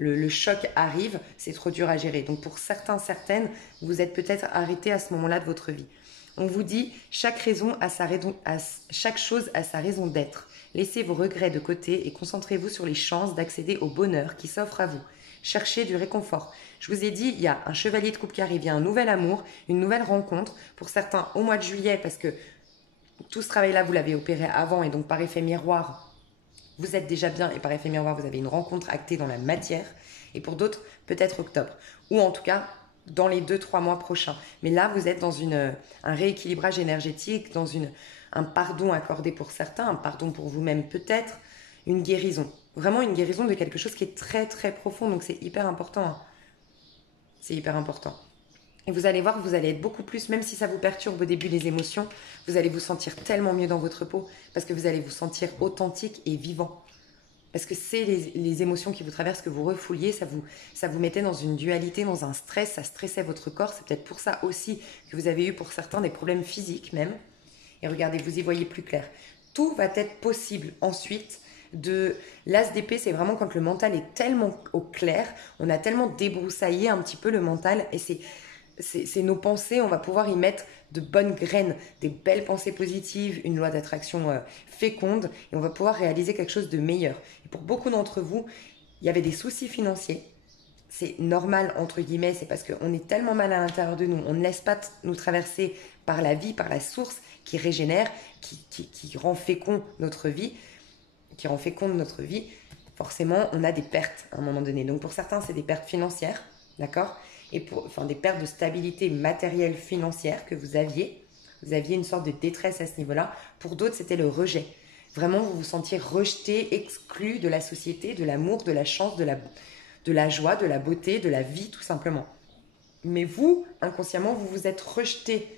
le choc arrive, c'est trop dur à gérer. Donc pour certains, certaines, vous êtes peut-être arrêtés à ce moment-là de votre vie. On vous dit chaque chose a sa raison d'être. Laissez vos regrets de côté et concentrez-vous sur les chances d'accéder au bonheur qui s'offre à vous. Cherchez du réconfort. Je vous ai dit, il y a un chevalier de coupe qui arrive, il y a un nouvel amour, une nouvelle rencontre. Pour certains, au mois de juillet, parce que tout ce travail-là, vous l'avez opéré avant et donc par effet miroir, vous êtes déjà bien et par effet miroir, vous avez une rencontre actée dans la matière. Et pour d'autres, peut-être octobre. Ou en tout cas, dans les 2-3 mois prochains. Mais là, vous êtes dans un rééquilibrage énergétique, dans un pardon accordé pour certains, un pardon pour vous-même peut-être, une guérison. Vraiment une guérison de quelque chose qui est très très profond. Donc c'est hyper important. Hein. C'est hyper important. Et vous allez voir que vous allez être beaucoup plus, même si ça vous perturbe au début les émotions, vous allez vous sentir tellement mieux dans votre peau parce que vous allez vous sentir authentique et vivant. Parce que c'est les émotions qui vous traversent, que vous refouliez, ça vous mettait dans une dualité, dans un stress, ça stressait votre corps. C'est peut-être pour ça aussi que vous avez eu pour certains des problèmes physiques même. Et regardez, vous y voyez plus clair. Tout va être possible ensuite. L'as d'épée, c'est vraiment quand le mental est tellement au clair, on a tellement débroussaillé un petit peu le mental et c'est nos pensées, on va pouvoir y mettre de bonnes graines, des belles pensées positives, une loi d'attraction féconde et on va pouvoir réaliser quelque chose de meilleur. Et pour beaucoup d'entre vous, il y avait des soucis financiers. C'est normal, entre guillemets, c'est parce qu'on est tellement mal à l'intérieur de nous, on ne laisse pas nous traverser par la vie, par la source qui régénère, qui rend fécond notre vie, forcément, on a des pertes à un moment donné. Donc pour certains, c'est des pertes financières, d'accord ? Et des pertes de stabilité matérielle financière que vous aviez. Vous aviez une sorte de détresse à ce niveau-là. Pour d'autres, c'était le rejet. Vraiment, vous vous sentiez rejeté, exclu de la société, de l'amour, de la chance, de la joie, de la beauté, de la vie, tout simplement. Mais vous, inconsciemment, vous vous êtes rejeté.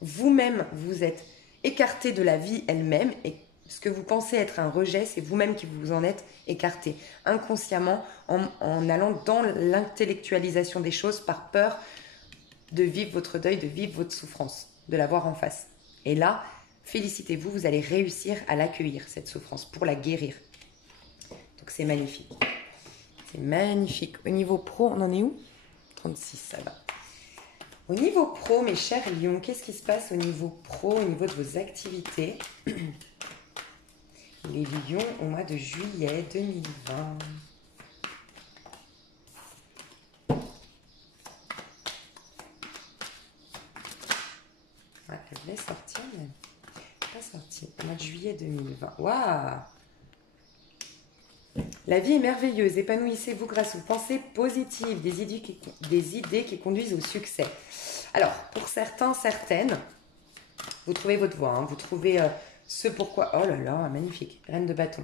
Vous-même, vous vous êtes écarté de la vie elle-même et ce que vous pensez être un rejet, c'est vous-même qui vous en êtes écarté, inconsciemment, en allant dans l'intellectualisation des choses par peur de vivre votre deuil, de vivre votre souffrance, de la voir en face. Et là, félicitez-vous, vous allez réussir à l'accueillir, cette souffrance, pour la guérir. Donc c'est magnifique. C'est magnifique. Au niveau pro, on en est où ? 36, ça va. Au niveau pro, mes chers lions, qu'est-ce qui se passe au niveau pro, au niveau de vos activités ? Les lions au mois de juillet 2020. Ouais, elle voulait sortir, mais pas sortie. Au mois de juillet 2020. Waouh! La vie est merveilleuse. Épanouissez-vous grâce aux pensées positives, des idées qui conduisent au succès. Alors, pour certains, certaines, vous trouvez votre voie. Hein, vous trouvez ce pourquoi... Oh là là, magnifique. Reine de bâton.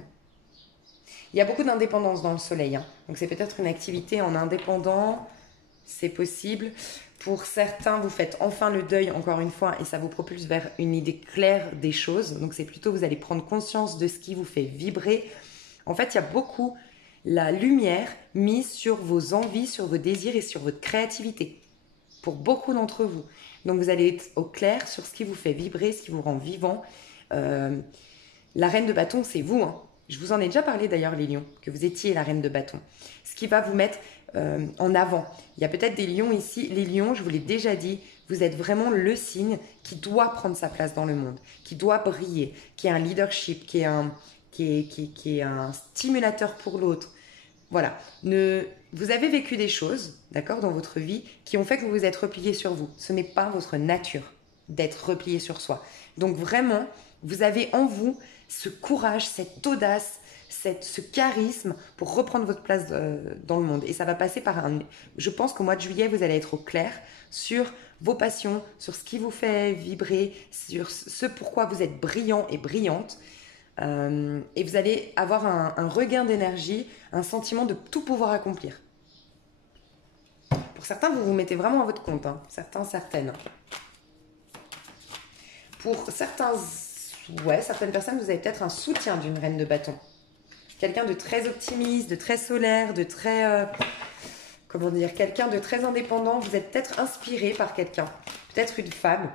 Il y a beaucoup d'indépendance dans le soleil. Hein, donc, c'est peut-être une activité en indépendant. C'est possible. Pour certains, vous faites enfin le deuil, encore une fois, et ça vous propulse vers une idée claire des choses. Donc, c'est plutôt, vous allez prendre conscience de ce qui vous fait vibrer. En fait, il y a beaucoup la lumière mise sur vos envies, sur vos désirs et sur votre créativité. Pour beaucoup d'entre vous. Donc, vous allez être au clair sur ce qui vous fait vibrer, ce qui vous rend vivant. La reine de bâton, c'est vous. Hein. Je vous en ai déjà parlé d'ailleurs, les lions, que vous étiez la reine de bâton. Ce qui va vous mettre en avant. Il y a peut-être des lions ici. Les lions, je vous l'ai déjà dit, vous êtes vraiment le signe qui doit prendre sa place dans le monde, qui doit briller, qui est un leadership, qui est un stimulateur pour l'autre. Voilà. Vous avez vécu des choses, d'accord, dans votre vie qui ont fait que vous vous êtes replié sur vous. Ce n'est pas votre nature d'être replié sur soi. Donc vraiment, vous avez en vous ce courage, cette audace, ce charisme pour reprendre votre place dans le monde. Et ça va passer par Je pense qu'au mois de juillet, vous allez être au clair sur vos passions, sur ce qui vous fait vibrer, sur ce pourquoi vous êtes brillant et brillante. Et vous allez avoir un regain d'énergie, un sentiment de tout pouvoir accomplir. Pour certains, vous vous mettez vraiment à votre compte. Hein. Certains, certaines. Pour certaines personnes, vous avez peut-être un soutien d'une reine de bâton. Quelqu'un de très optimiste, de très solaire, de très... quelqu'un de très indépendant. Vous êtes peut-être inspiré par quelqu'un. Peut-être une femme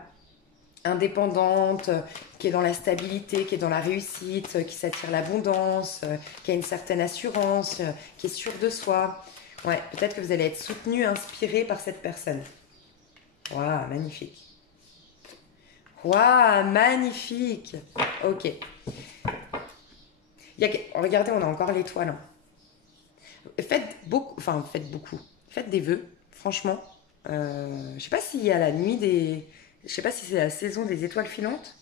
indépendante, qui est dans la stabilité, qui est dans la réussite, qui s'attire l'abondance, qui a une certaine assurance, qui est sûre de soi. Ouais, peut-être que vous allez être soutenu, inspiré par cette personne. Waouh, magnifique. Waouh, magnifique. Ok. Regardez, on a encore l'étoile. Hein. Faites beaucoup, enfin faites beaucoup. Faites des vœux, franchement. Je sais pas s'il y a la nuit des... Je sais pas si c'est la saison des étoiles filantes.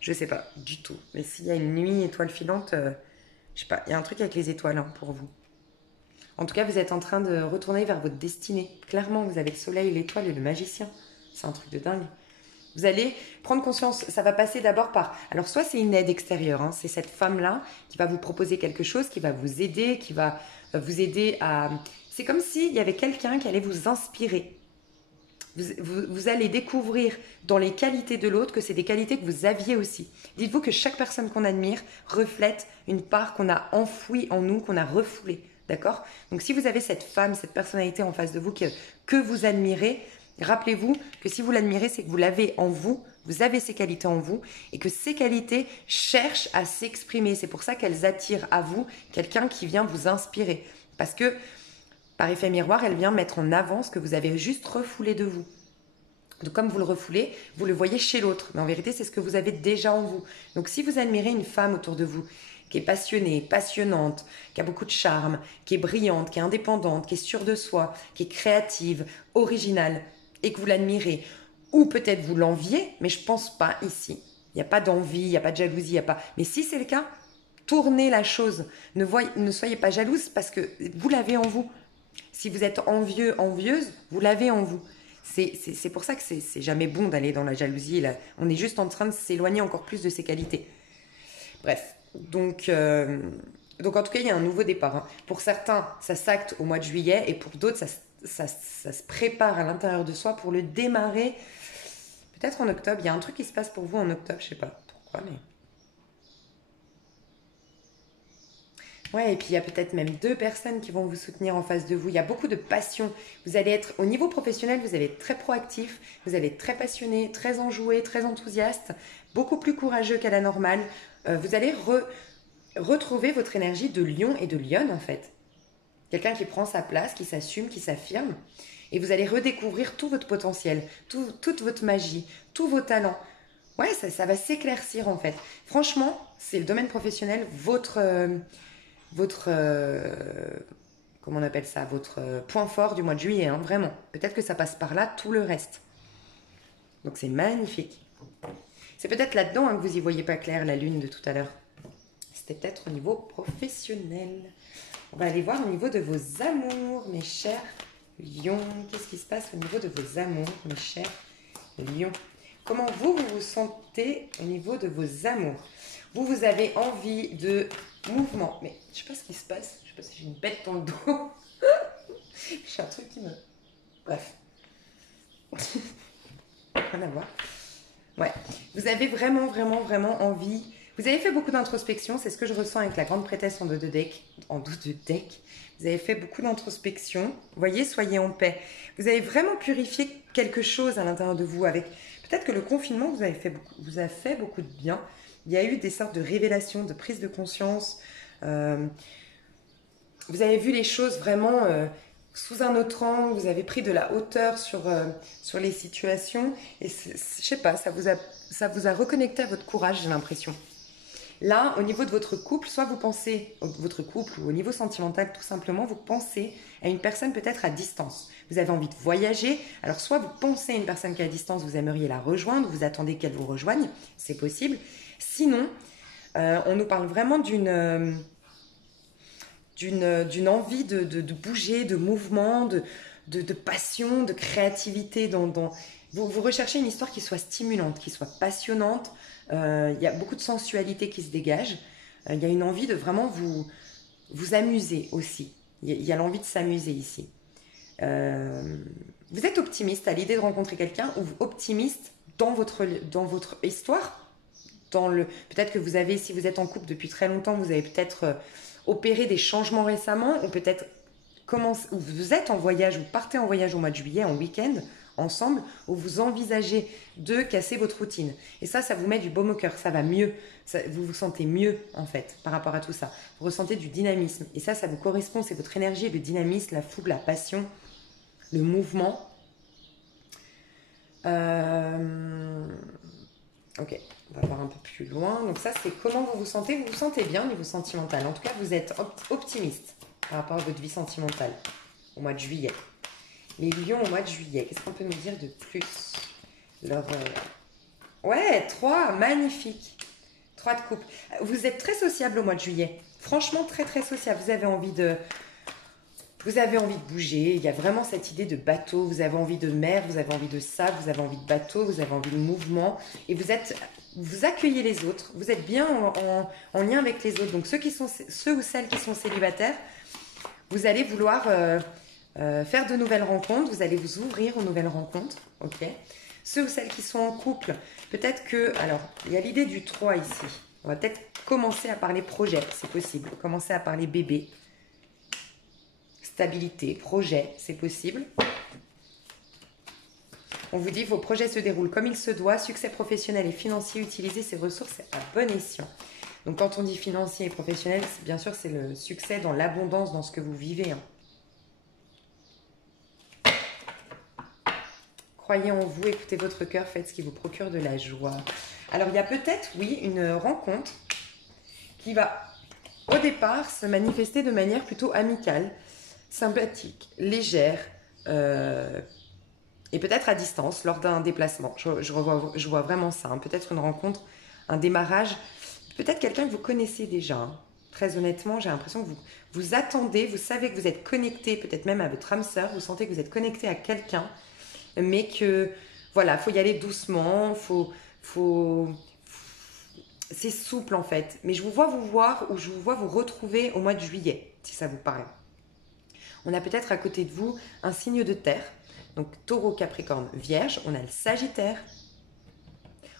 Je sais pas du tout. Mais s'il y a une nuit étoile filante, je sais pas, il y a un truc avec les étoiles hein, pour vous. En tout cas, vous êtes en train de retourner vers votre destinée. Clairement, vous avez le soleil, l'étoile et le magicien. C'est un truc de dingue. Vous allez prendre conscience, ça va passer d'abord par... Alors, soit c'est une aide extérieure, hein, c'est cette femme-là qui va vous proposer quelque chose, qui va vous aider, qui va vous aider à... C'est comme s'il y avait quelqu'un qui allait vous inspirer. Vous allez découvrir dans les qualités de l'autre que c'est des qualités que vous aviez aussi. Dites-vous que chaque personne qu'on admire reflète une part qu'on a enfouie en nous, qu'on a refoulée. D'accord? Donc si vous avez cette femme, cette personnalité en face de vous que vous admirez, rappelez-vous que si vous l'admirez, c'est que vous l'avez en vous, vous avez ces qualités en vous et que ces qualités cherchent à s'exprimer. C'est pour ça qu'elles attirent à vous quelqu'un qui vient vous inspirer. Parce que par effet miroir, elle vient mettre en avant ce que vous avez juste refoulé de vous. Donc comme vous le refoulez, vous le voyez chez l'autre. Mais en vérité, c'est ce que vous avez déjà en vous. Donc si vous admirez une femme autour de vous, qui est passionnée, passionnante, qui a beaucoup de charme, qui est brillante, qui est indépendante, qui est sûre de soi, qui est créative, originale, et que vous l'admirez, ou peut-être vous l'enviez, mais je ne pense pas ici. Il n'y a pas d'envie, il n'y a pas de jalousie, il n'y a pas... Mais si c'est le cas, tournez la chose. Ne soyez pas jalouse parce que vous l'avez en vous. Si vous êtes envieux, envieuse, vous l'avez en vous. C'est pour ça que c'est jamais bon d'aller dans la jalousie. Là. On est juste en train de s'éloigner encore plus de ses qualités. Bref, donc en tout cas, il y a un nouveau départ. Hein. Pour certains, ça s'acte au mois de juillet et pour d'autres, ça se prépare à l'intérieur de soi pour le démarrer peut-être en octobre. Il y a un truc qui se passe pour vous en octobre, je sais pas pourquoi, mais... Ouais, et puis il y a peut-être même 2 personnes qui vont vous soutenir en face de vous. Il y a beaucoup de passion. Vous allez être, au niveau professionnel, vous allez être très proactif, vous allez être très passionné, très enjoué, très enthousiaste, beaucoup plus courageux qu'à la normale. Vous allez retrouver votre énergie de lion et de lionne en fait. Quelqu'un qui prend sa place, qui s'assume, qui s'affirme. Et vous allez redécouvrir tout votre potentiel, toute votre magie, tous vos talents. Ouais, ça va s'éclaircir en fait. Franchement, c'est le domaine professionnel, votre comment on appelle ça, votre point fort du mois de juillet, hein, vraiment. Peut-être que ça passe par là, tout le reste. Donc c'est magnifique. C'est peut-être là-dedans hein, que vous y voyez pas clair, la lune de tout à l'heure. C'était peut-être au niveau professionnel. On va aller voir au niveau de vos amours, mes chers lions. Qu'est-ce qui se passe au niveau de vos amours, mes chers lions? Comment vous vous sentez au niveau de vos amours? Vous avez envie de mouvement. Mais je sais pas ce qui se passe. Je sais pas si j'ai une bête dans le dos. J'ai un truc qui me... Bref. Rien à voir. Ouais. Vous avez vraiment, vraiment, vraiment envie... Vous avez fait beaucoup d'introspection. C'est ce que je ressens avec la grande prêtresse en dos de deck. En dos de deck. Vous avez fait beaucoup d'introspection. Vous voyez, soyez en paix. Vous avez vraiment purifié quelque chose à l'intérieur de vous. Avec peut-être que le confinement vous a fait beaucoup de bien. Il y a eu des sortes de révélations, de prise de conscience. Vous avez vu les choses vraiment sous un autre angle. Vous avez pris de la hauteur sur les situations. Et je sais pas, ça vous a reconnecté à votre courage, j'ai l'impression. Là, au niveau de votre couple, soit vous pensez, votre couple ou au niveau sentimental, tout simplement, vous pensez à une personne peut-être à distance. Vous avez envie de voyager. Alors, soit vous pensez à une personne qui est à distance, vous aimeriez la rejoindre, vous attendez qu'elle vous rejoigne, c'est possible. Sinon, on nous parle vraiment d'une envie de bouger, de mouvement, de passion, de créativité. Vous recherchez une histoire qui soit stimulante, qui soit passionnante. Il y a beaucoup de sensualité qui se dégage. Il y a une envie de vraiment vous amuser aussi. Il y a l'envie de s'amuser ici. Vous êtes optimiste à l'idée de rencontrer quelqu'un ou optimiste dans votre histoire. Peut-être que vous avez, si vous êtes en couple depuis très longtemps, vous avez peut-être opéré des changements récemment, ou peut-être vous êtes en voyage, vous partez en voyage au mois de juillet, en week-end, ensemble, où vous envisagez de casser votre routine. Et ça vous met du baume au cœur, ça va mieux, vous vous sentez mieux en fait par rapport à tout ça. Vous ressentez du dynamisme, et ça vous correspond, c'est votre énergie, le dynamisme, la fougue, la passion, le mouvement. Ok, on va voir un peu plus loin. Donc ça, c'est comment vous vous sentez. Vous vous sentez bien au niveau sentimental. En tout cas, vous êtes optimiste par rapport à votre vie sentimentale au mois de juillet. Les lions au mois de juillet, qu'est-ce qu'on peut nous dire de plus? Leur, ouais, 3, magnifique. 3 de coupe. Vous êtes très sociable au mois de juillet. Franchement, très très sociable. Vous avez envie de bouger. Il y a vraiment cette idée de bateau. Vous avez envie de mer, vous avez envie de sable, vous avez envie de bateau, vous avez envie de mouvement. Et vous accueillez les autres. Vous êtes bien en lien avec les autres. Donc ceux ou celles qui sont célibataires, vous allez vouloir faire de nouvelles rencontres. Vous allez vous ouvrir aux nouvelles rencontres. Ok. Ceux ou celles qui sont en couple, peut-être que... Alors, il y a l'idée du 3 ici. On va peut-être commencer à parler projet, c'est possible. Commencer à parler bébé. Stabilité, projet, c'est possible. On vous dit, vos projets se déroulent comme il se doit. Succès professionnel et financier, utilisez ces ressources à bon escient. Donc, quand on dit financier et professionnel, bien sûr, c'est le succès dans l'abondance, dans ce que vous vivez. Hein. Croyez en vous, écoutez votre cœur, faites ce qui vous procure de la joie. Alors, il y a peut-être, oui, une rencontre qui va, au départ, se manifester de manière plutôt amicale, sympathique, légère, et peut-être à distance, lors d'un déplacement. Je vois vraiment ça. Hein. Peut-être une rencontre, un démarrage, peut-être quelqu'un que vous connaissez déjà. Hein. Très honnêtement, j'ai l'impression que vous attendez, vous savez que vous êtes connecté, peut-être même à votre âme sœur, vous sentez que vous êtes connecté à quelqu'un, mais que voilà, faut y aller doucement, c'est souple en fait. Mais je vous vois vous voir ou je vous vois vous retrouver au mois de juillet, si ça vous parle. On a peut-être à côté de vous un signe de terre, donc taureau, capricorne, vierge. On a le sagittaire,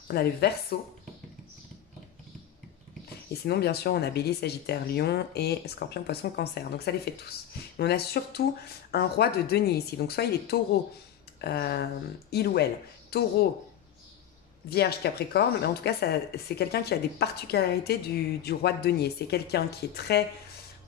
on a le verseau. Et sinon, bien sûr, on a bélier, sagittaire, lion et scorpion, poisson, cancer. Donc ça les fait tous. Mais on a surtout un roi de denier ici. Donc soit il est taureau, il ou elle, taureau, vierge, capricorne, mais en tout cas, c'est quelqu'un qui a des particularités du roi de denier. C'est quelqu'un qui est très,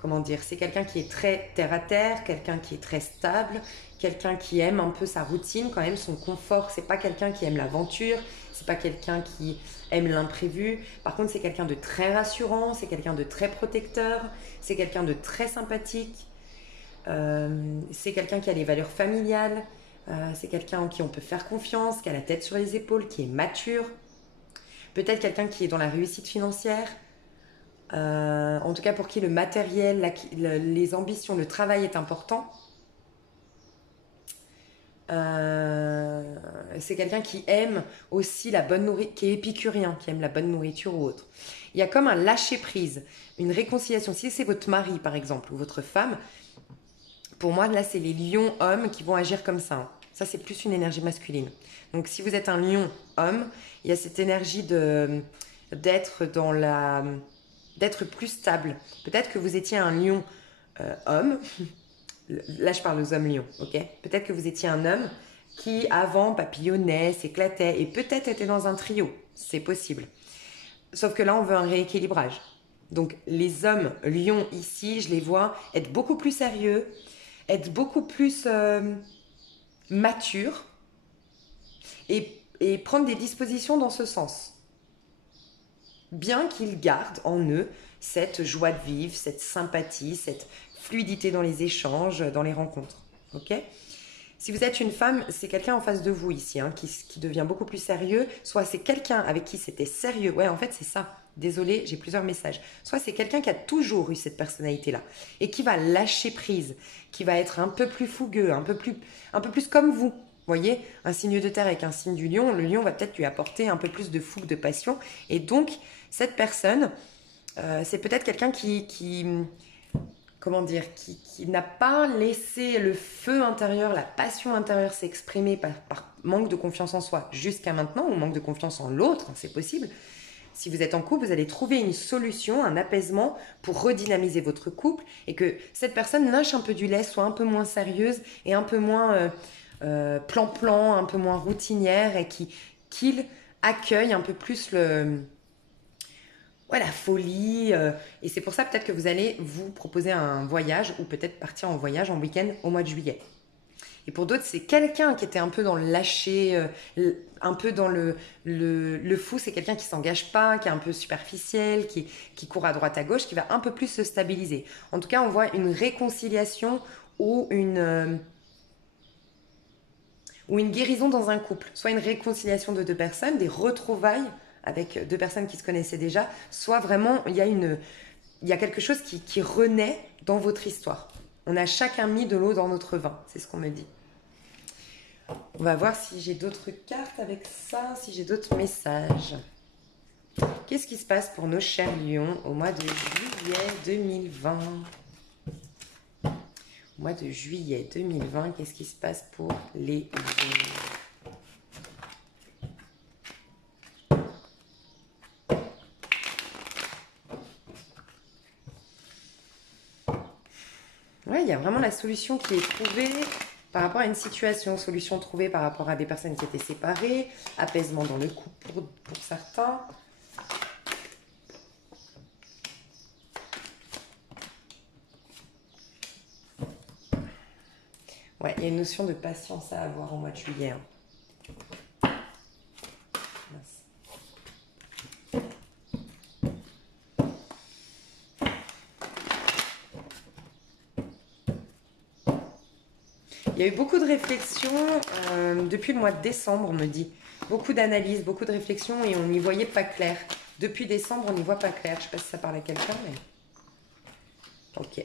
comment dire, c'est quelqu'un qui est très terre à terre, quelqu'un qui est très stable, quelqu'un qui aime un peu sa routine, quand même son confort. C'est pas quelqu'un qui aime l'aventure, c'est pas quelqu'un qui aime l'imprévu. Par contre, c'est quelqu'un de très rassurant, c'est quelqu'un de très protecteur, c'est quelqu'un de très sympathique, c'est quelqu'un qui a les valeurs familiales. C'est quelqu'un en qui on peut faire confiance, qui a la tête sur les épaules, qui est mature. Peut-être quelqu'un qui est dans la réussite financière. En tout cas, pour qui le matériel, les ambitions, le travail est important. C'est quelqu'un qui aime aussi la bonne nourriture, qui est épicurien, qui aime la bonne nourriture ou autre. Il y a comme un lâcher-prise, une réconciliation. Si c'est votre mari, par exemple, ou votre femme, pour moi, là, c'est les lions hommes qui vont agir comme ça. Hein. Ça, c'est plus une énergie masculine. Donc, si vous êtes un lion homme, il y a cette énergie d'être plus stable. Peut-être que vous étiez un lion homme. Là, je parle aux hommes lions, ok? Peut-être que vous étiez un homme qui, avant, papillonnait, s'éclatait et peut-être était dans un trio. C'est possible. Sauf que là, on veut un rééquilibrage. Donc, les hommes lions ici, je les vois être beaucoup plus sérieux, être beaucoup plus mature et prendre des dispositions dans ce sens. Bien qu'ils gardent en eux cette joie de vivre, cette sympathie, cette fluidité dans les échanges, dans les rencontres. Ok ? Si vous êtes une femme, c'est quelqu'un en face de vous ici hein, qui devient beaucoup plus sérieux. Soit c'est quelqu'un avec qui c'était sérieux. Ouais, en fait, c'est ça. Désolée, j'ai plusieurs messages. Soit c'est quelqu'un qui a toujours eu cette personnalité-là et qui va lâcher prise, qui va être un peu plus fougueux, un peu plus comme vous. Vous voyez, un signe de terre avec un signe du lion, le lion va peut-être lui apporter un peu plus de fougue, de passion. Et donc, cette personne, c'est peut-être quelqu'un qui n'a pas laissé le feu intérieur, la passion intérieure s'exprimer par manque de confiance en soi jusqu'à maintenant, ou manque de confiance en l'autre, c'est possible. Si vous êtes en couple, vous allez trouver une solution, un apaisement pour redynamiser votre couple et que cette personne lâche un peu du lest, soit un peu moins sérieuse et un peu moins plan-plan, un peu moins routinière et qu'il accueille un peu plus la folie. Et c'est pour ça peut-être que vous allez vous proposer un voyage ou peut-être partir en voyage en week-end au mois de juillet. Et pour d'autres, c'est quelqu'un qui était un peu dans le lâcher, un peu dans le fou. C'est quelqu'un qui s'engage pas, qui est un peu superficiel, qui court à droite à gauche, qui va un peu plus se stabiliser. En tout cas, on voit une réconciliation ou une guérison dans un couple. Soit une réconciliation de deux personnes, des retrouvailles avec deux personnes qui se connaissaient déjà, soit vraiment il y a quelque chose qui renaît dans votre histoire. On a chacun mis de l'eau dans notre vin, c'est ce qu'on me dit. On va voir si j'ai d'autres cartes avec ça, si j'ai d'autres messages. Qu'est-ce qui se passe pour nos chers lions au mois de juillet 2020? Au mois de juillet 2020, qu'est-ce qui se passe pour les lions? Ouais, il y a vraiment la solution qui est trouvée par rapport à une situation, solution trouvée par rapport à des personnes qui étaient séparées, apaisement dans le couple pour certains. Ouais, il y a une notion de patience à avoir au mois de juillet. Il y a eu beaucoup de réflexions depuis le mois de décembre, on me dit. Beaucoup d'analyses, beaucoup de réflexions et on n'y voyait pas clair. Depuis décembre, on n'y voit pas clair. Je ne sais pas si ça parle à quelqu'un, mais... Ok.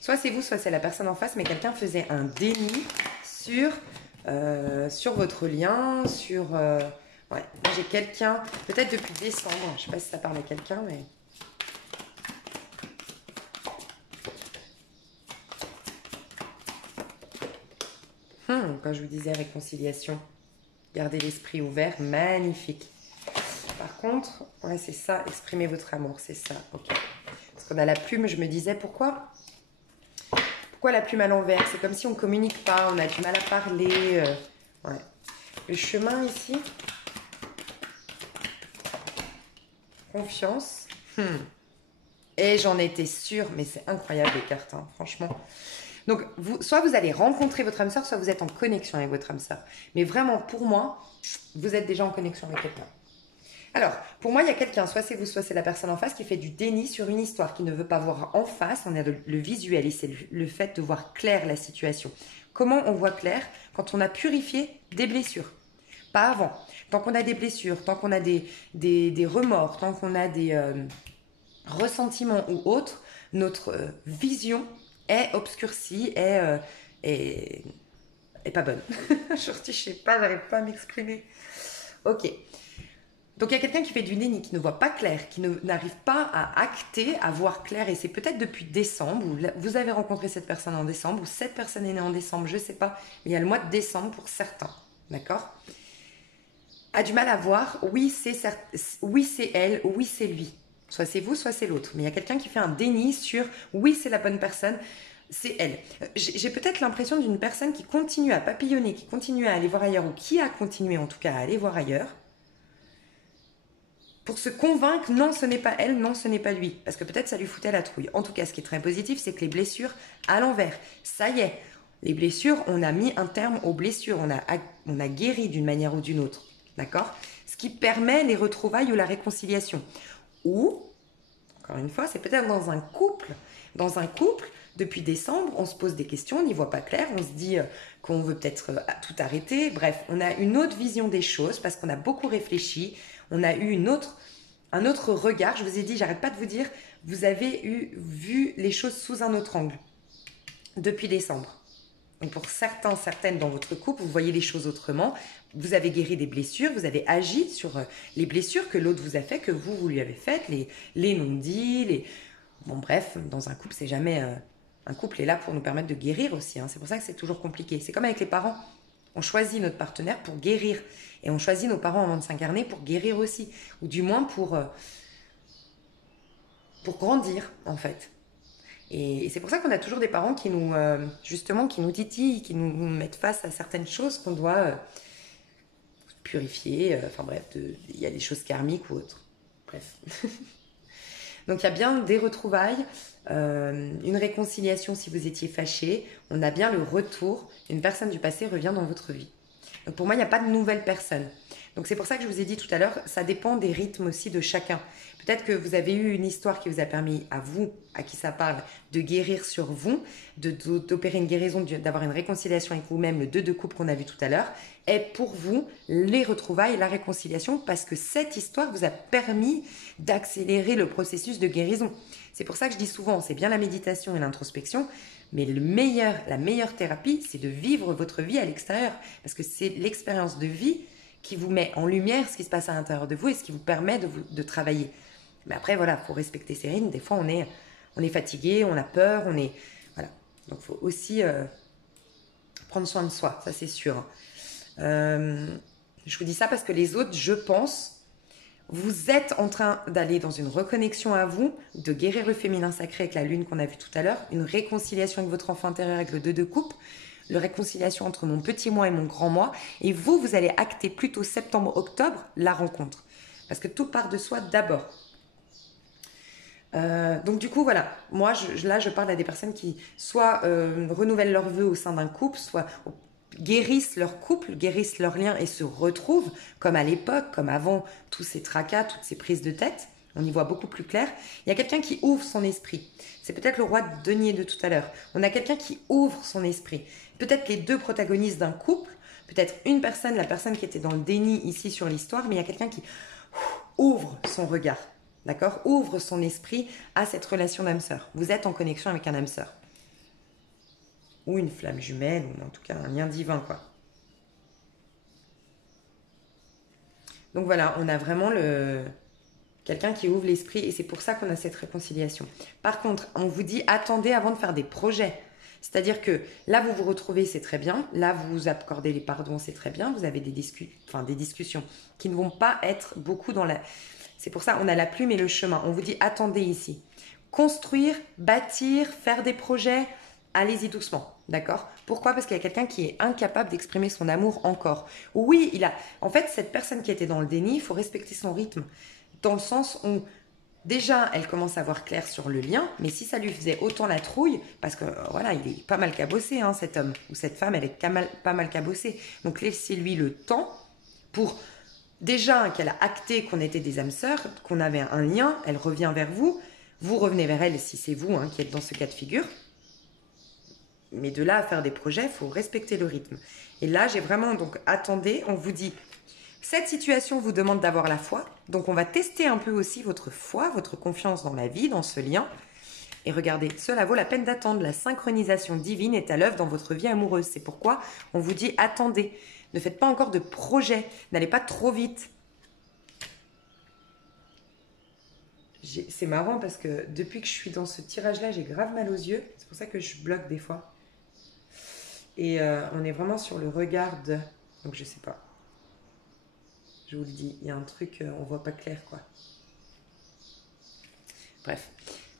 Soit c'est vous, soit c'est la personne en face, mais quelqu'un faisait un déni sur votre lien, sur... Ouais, j'ai quelqu'un, peut-être depuis décembre, je ne sais pas si ça parle à quelqu'un, mais... Quand je vous disais réconciliation, gardez l'esprit ouvert, magnifique. Par contre, ouais, c'est ça, exprimez votre amour, c'est ça, ok. Parce qu'on a la plume, je me disais, pourquoi la plume à l'envers? C'est comme si on ne communique pas, on a du mal à parler. Ouais. Le chemin ici, confiance. Et j'en étais sûre, mais c'est incroyable les cartes, hein, franchement. Donc, soit vous allez rencontrer votre âme sœur, soit vous êtes en connexion avec votre âme sœur. Mais vraiment, pour moi, vous êtes déjà en connexion avec quelqu'un. Alors, pour moi, il y a quelqu'un, soit c'est vous, soit c'est la personne en face qui fait du déni sur une histoire, qui ne veut pas voir en face. On a le visuel et c'est le fait de voir clair la situation. Comment on voit clair? Quand on a purifié des blessures. Pas avant. Tant qu'on a des blessures, tant qu'on a des remords, tant qu'on a des ressentiments ou autres, notre vision est obscurcie, est pas bonne. Je sais pas, j'arrive pas à m'exprimer. Ok. Donc il y a quelqu'un qui fait du déni, qui ne voit pas clair, qui n'arrive pas à acter, à voir clair. Et c'est peut-être depuis décembre, où vous avez rencontré cette personne en décembre, ou cette personne est née en décembre, je ne sais pas. Mais il y a le mois de décembre pour certains. D'accord? A du mal à voir, oui c'est elle, oui c'est lui. Soit c'est vous, soit c'est l'autre. Mais il y a quelqu'un qui fait un déni sur oui c'est la bonne personne, c'est elle. J'ai peut-être l'impression d'une personne qui continue à papillonner, qui continue à aller voir ailleurs, ou qui a continué en tout cas à aller voir ailleurs, pour se convaincre, non, ce n'est pas elle, non, ce n'est pas lui. Parce que peut-être ça lui foutait la trouille. En tout cas, ce qui est très positif, c'est que les blessures, à l'envers, ça y est, les blessures, on a mis un terme aux blessures, on a guéri d'une manière ou d'une autre. D'accord? Ce qui permet les retrouvailles ou la réconciliation. Ou, encore une fois, c'est peut-être dans un couple. Dans un couple, depuis décembre, on se pose des questions, on n'y voit pas clair, on se dit qu'on veut peut-être tout arrêter. Bref, on a une autre vision des choses parce qu'on a beaucoup réfléchi. On a eu un autre regard. Je vous ai dit, j'arrête pas de vous dire, vous avez vu les choses sous un autre angle depuis décembre. Donc pour certains, certaines dans votre couple, vous voyez les choses autrement. Vous avez guéri des blessures, vous avez agi sur les blessures que l'autre vous a fait, que vous lui avez faites, les non-dits, Bon bref, dans un couple, c'est jamais... Un couple est là pour nous permettre de guérir aussi. Hein. C'est pour ça que c'est toujours compliqué. C'est comme avec les parents. On choisit notre partenaire pour guérir. Et on choisit nos parents avant de s'incarner pour guérir aussi. Ou du moins pour grandir, en fait. Et c'est pour ça qu'on a toujours des parents qui nous, justement, qui nous titillent, qui nous mettent face à certaines choses qu'on doit purifier. Enfin bref, il y a des choses karmiques ou autres. Bref. Donc il y a bien des retrouvailles, une réconciliation si vous étiez fâché. On a bien le retour. Une personne du passé revient dans votre vie. Donc pour moi, il n'y a pas de nouvelle personne. Donc c'est pour ça que je vous ai dit tout à l'heure, ça dépend des rythmes aussi de chacun. Peut-être que vous avez eu une histoire qui vous a permis à vous, à qui ça parle, de guérir sur vous, d'opérer une guérison, d'avoir une réconciliation avec vous-même, le 2 de coupe qu'on a vu tout à l'heure, est pour vous les retrouvailles et la réconciliation parce que cette histoire vous a permis d'accélérer le processus de guérison. C'est pour ça que je dis souvent, c'est bien la méditation et l'introspection, mais la meilleure thérapie, c'est de vivre votre vie à l'extérieur parce que c'est l'expérience de vie qui vous met en lumière ce qui se passe à l'intérieur de vous et ce qui vous permet de travailler. Mais après, voilà, il faut respecter ses rythmes. Des fois, on est fatigué, on a peur, voilà. Donc, il faut aussi prendre soin de soi, ça c'est sûr. Je vous dis ça parce que les autres, je pense, vous êtes en train d'aller dans une reconnexion à vous, de guérir le féminin sacré avec la lune qu'on a vu tout à l'heure, une réconciliation avec votre enfant intérieur avec le 2 de coupe, la réconciliation entre mon petit moi et mon grand moi. Et vous allez acter plutôt septembre-octobre la rencontre. Parce que tout part de soi d'abord. Donc du coup, voilà. Moi, là, je parle à des personnes qui soit renouvellent leurs vœux au sein d'un couple, soit guérissent leur couple, guérissent leur lien et se retrouvent, comme à l'époque, comme avant tous ces tracas, toutes ces prises de tête. On y voit beaucoup plus clair. Il y a quelqu'un qui ouvre son esprit. C'est peut-être le roi de denier de tout à l'heure. On a quelqu'un qui ouvre son esprit. Peut-être les deux protagonistes d'un couple, peut-être une personne, la personne qui était dans le déni ici sur l'histoire, mais il y a quelqu'un qui ouvre son regard, d'accord? Ouvre son esprit à cette relation d'âme-sœur. Vous êtes en connexion avec un âme-sœur. Ou une flamme jumelle, ou en tout cas un lien divin, quoi. Donc voilà, on a vraiment quelqu'un qui ouvre l'esprit et c'est pour ça qu'on a cette réconciliation. Par contre, on vous dit attendez avant de faire des projets. C'est-à-dire que là, vous vous retrouvez, c'est très bien. Là, vous vous accordez les pardons, c'est très bien. Vous avez des discussions qui ne vont pas être beaucoup dans la... C'est pour ça on a la plume et le chemin. On vous dit attendez ici. Construire, bâtir, faire des projets, allez-y doucement. D'accord? Pourquoi? Parce qu'il y a quelqu'un qui est incapable d'exprimer son amour encore. Oui, en fait, cette personne qui était dans le déni, il faut respecter son rythme. Dans le sens où, déjà, elle commence à voir clair sur le lien, mais si ça lui faisait autant la trouille, parce que voilà, il est pas mal cabossé, hein, cet homme, ou cette femme, elle est pas mal cabossée. Donc laissez-lui le temps pour, déjà, qu'elle a acté qu'on était des âmes sœurs, qu'on avait un lien, elle revient vers vous, vous revenez vers elle si c'est vous qui êtes dans ce cas de figure. Mais de là à faire des projets, il faut respecter le rythme. Et là, j'ai vraiment, donc, attendez, on vous dit, cette situation vous demande d'avoir la foi. Donc, on va tester un peu aussi votre foi, votre confiance dans la vie, dans ce lien. Et regardez, cela vaut la peine d'attendre. La synchronisation divine est à l'œuvre dans votre vie amoureuse. C'est pourquoi on vous dit, attendez. Ne faites pas encore de projets. N'allez pas trop vite. C'est marrant parce que depuis que je suis dans ce tirage-là, j'ai grave mal aux yeux. C'est pour ça que je bloque des fois. Et on est vraiment sur le regard de... Donc je sais pas. Je vous le dis, il y a un truc, on voit pas clair quoi. Bref,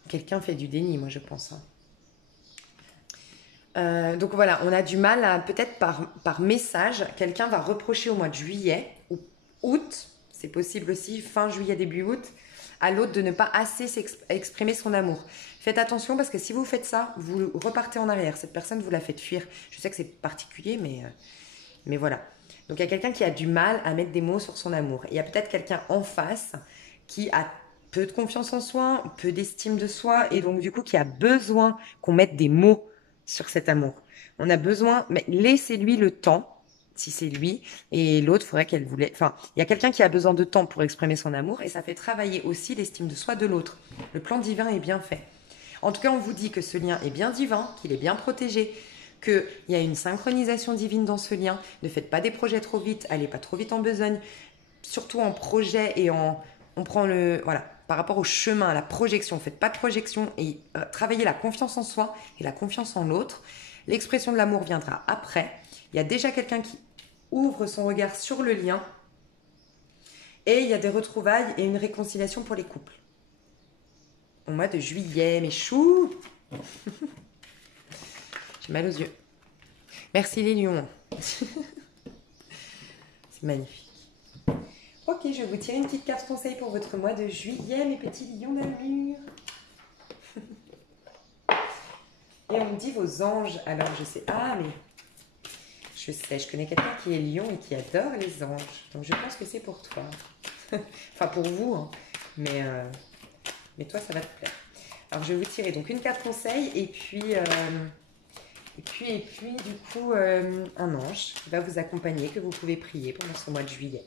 quelqu'un fait du déni, moi je pense. Donc voilà, on a du mal à, peut-être par message, quelqu'un va reprocher au mois de juillet ou août, c'est possible aussi, fin juillet, début août, à l'autre de ne pas assez exprimer son amour. Faites attention parce que si vous faites ça, vous repartez en arrière. Cette personne, vous la faites fuir. Je sais que c'est particulier, mais voilà. Donc il y a quelqu'un qui a du mal à mettre des mots sur son amour. Il y a peut-être quelqu'un en face qui a peu de confiance en soi, peu d'estime de soi, et donc du coup qui a besoin qu'on mette des mots sur cet amour. On a besoin, mais laissez-lui le temps. Si c'est lui, et l'autre, faudrait qu'elle voulait... Enfin, il y a quelqu'un qui a besoin de temps pour exprimer son amour, et ça fait travailler aussi l'estime de soi de l'autre. Le plan divin est bien fait. En tout cas, on vous dit que ce lien est bien divin, qu'il est bien protégé, qu'il y a une synchronisation divine dans ce lien. Ne faites pas des projets trop vite, allez pas trop vite en besogne, surtout en projet et on prend le... Voilà, par rapport au chemin, à la projection, faites pas de projection et travaillez la confiance en soi et la confiance en l'autre. L'expression de l'amour viendra après. Il y a déjà quelqu'un qui ouvre son regard sur le lien et il y a des retrouvailles et une réconciliation pour les couples. Au mois de juillet, mes choux. J'ai mal aux yeux. Merci les lions. C'est magnifique. Ok, je vais vous tirer une petite carte conseil pour votre mois de juillet, mes petits lions d'Amur. Et on me dit vos anges. Alors, je sais... Ah, mais... Je sais, je connais quelqu'un qui est lion et qui adore les anges. Donc, je pense que c'est pour toi. Enfin, pour vous, hein. Mais toi, ça va te plaire. Alors, je vais vous tirer donc une carte conseil et puis du coup, un ange qui va vous accompagner, que vous pouvez prier pendant ce mois de juillet.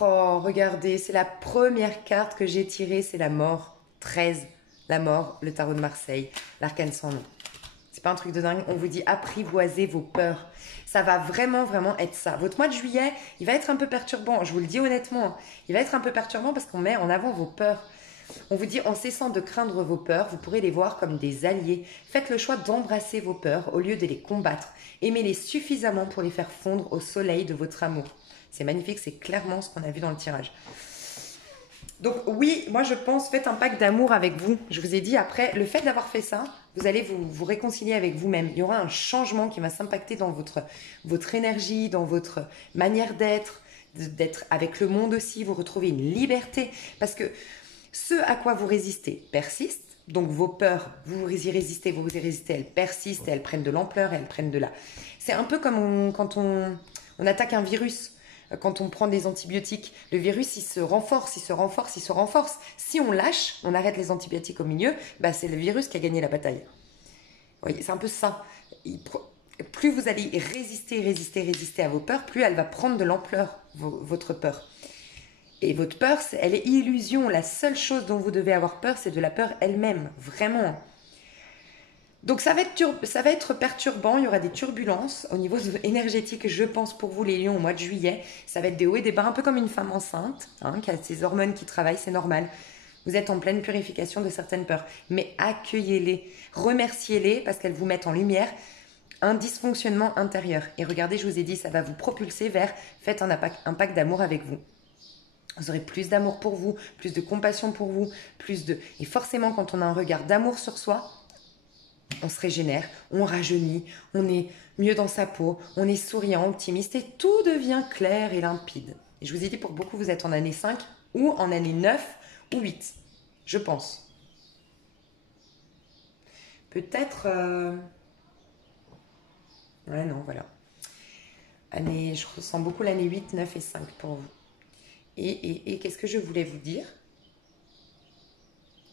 Oh, regardez, c'est la première carte que j'ai tirée, c'est la mort. 13, la mort, le tarot de Marseille, l'arcane sans nom. C'est pas un truc de dingue, on vous dit apprivoisez vos peurs. Ça va vraiment, vraiment être ça. Votre mois de juillet, il va être un peu perturbant, je vous le dis honnêtement. Il va être un peu perturbant parce qu'on met en avant vos peurs. On vous dit, en cessant de craindre vos peurs, vous pourrez les voir comme des alliés. Faites le choix d'embrasser vos peurs au lieu de les combattre. Aimez-les suffisamment pour les faire fondre au soleil de votre amour. C'est magnifique, c'est clairement ce qu'on a vu dans le tirage. Donc oui, moi je pense, faites un pacte d'amour avec vous. Je vous ai dit, après, le fait d'avoir fait ça, vous allez vous réconcilier avec vous-même. Il y aura un changement qui va s'impacter dans votre énergie, dans votre manière d'être avec le monde aussi. Vous retrouvez une liberté. Parce que ce à quoi vous résistez persiste. Donc vos peurs, vous y résistez, elles persistent, elles prennent de l'ampleur, elles prennent de la... C'est un peu comme quand on attaque un virus. Quand on prend des antibiotiques, le virus, il se renforce, il se renforce, il se renforce. Si on lâche, on arrête les antibiotiques au milieu, bah c'est le virus qui a gagné la bataille. Vous voyez, c'est un peu ça. Plus vous allez résister à vos peurs, plus elle va prendre de l'ampleur, votre peur. Et votre peur, elle est illusion. La seule chose dont vous devez avoir peur, c'est de la peur elle-même, vraiment. Donc ça va être perturbant, il y aura des turbulences au niveau énergétique, je pense, pour vous les lions au mois de juillet. Ça va être des hauts et des bas, un peu comme une femme enceinte, hein, qui a ses hormones qui travaillent, c'est normal. Vous êtes en pleine purification de certaines peurs, mais accueillez-les, remerciez-les parce qu'elles vous mettent en lumière un dysfonctionnement intérieur. Et regardez, je vous ai dit, ça va vous propulser vers, faites un pacte d'amour avec vous. Vous aurez plus d'amour pour vous, plus de compassion pour vous, Et forcément, quand on a un regard d'amour sur soi, on se régénère, on rajeunit, on est mieux dans sa peau, on est souriant, optimiste et tout devient clair et limpide. Et je vous ai dit, pour beaucoup, vous êtes en année 5 ou en année 9 ou 8, je pense. Peut-être... Ouais, non, voilà. Je ressens beaucoup l'année 8, 9 et 5 pour vous. Et qu'est-ce que je voulais vous dire?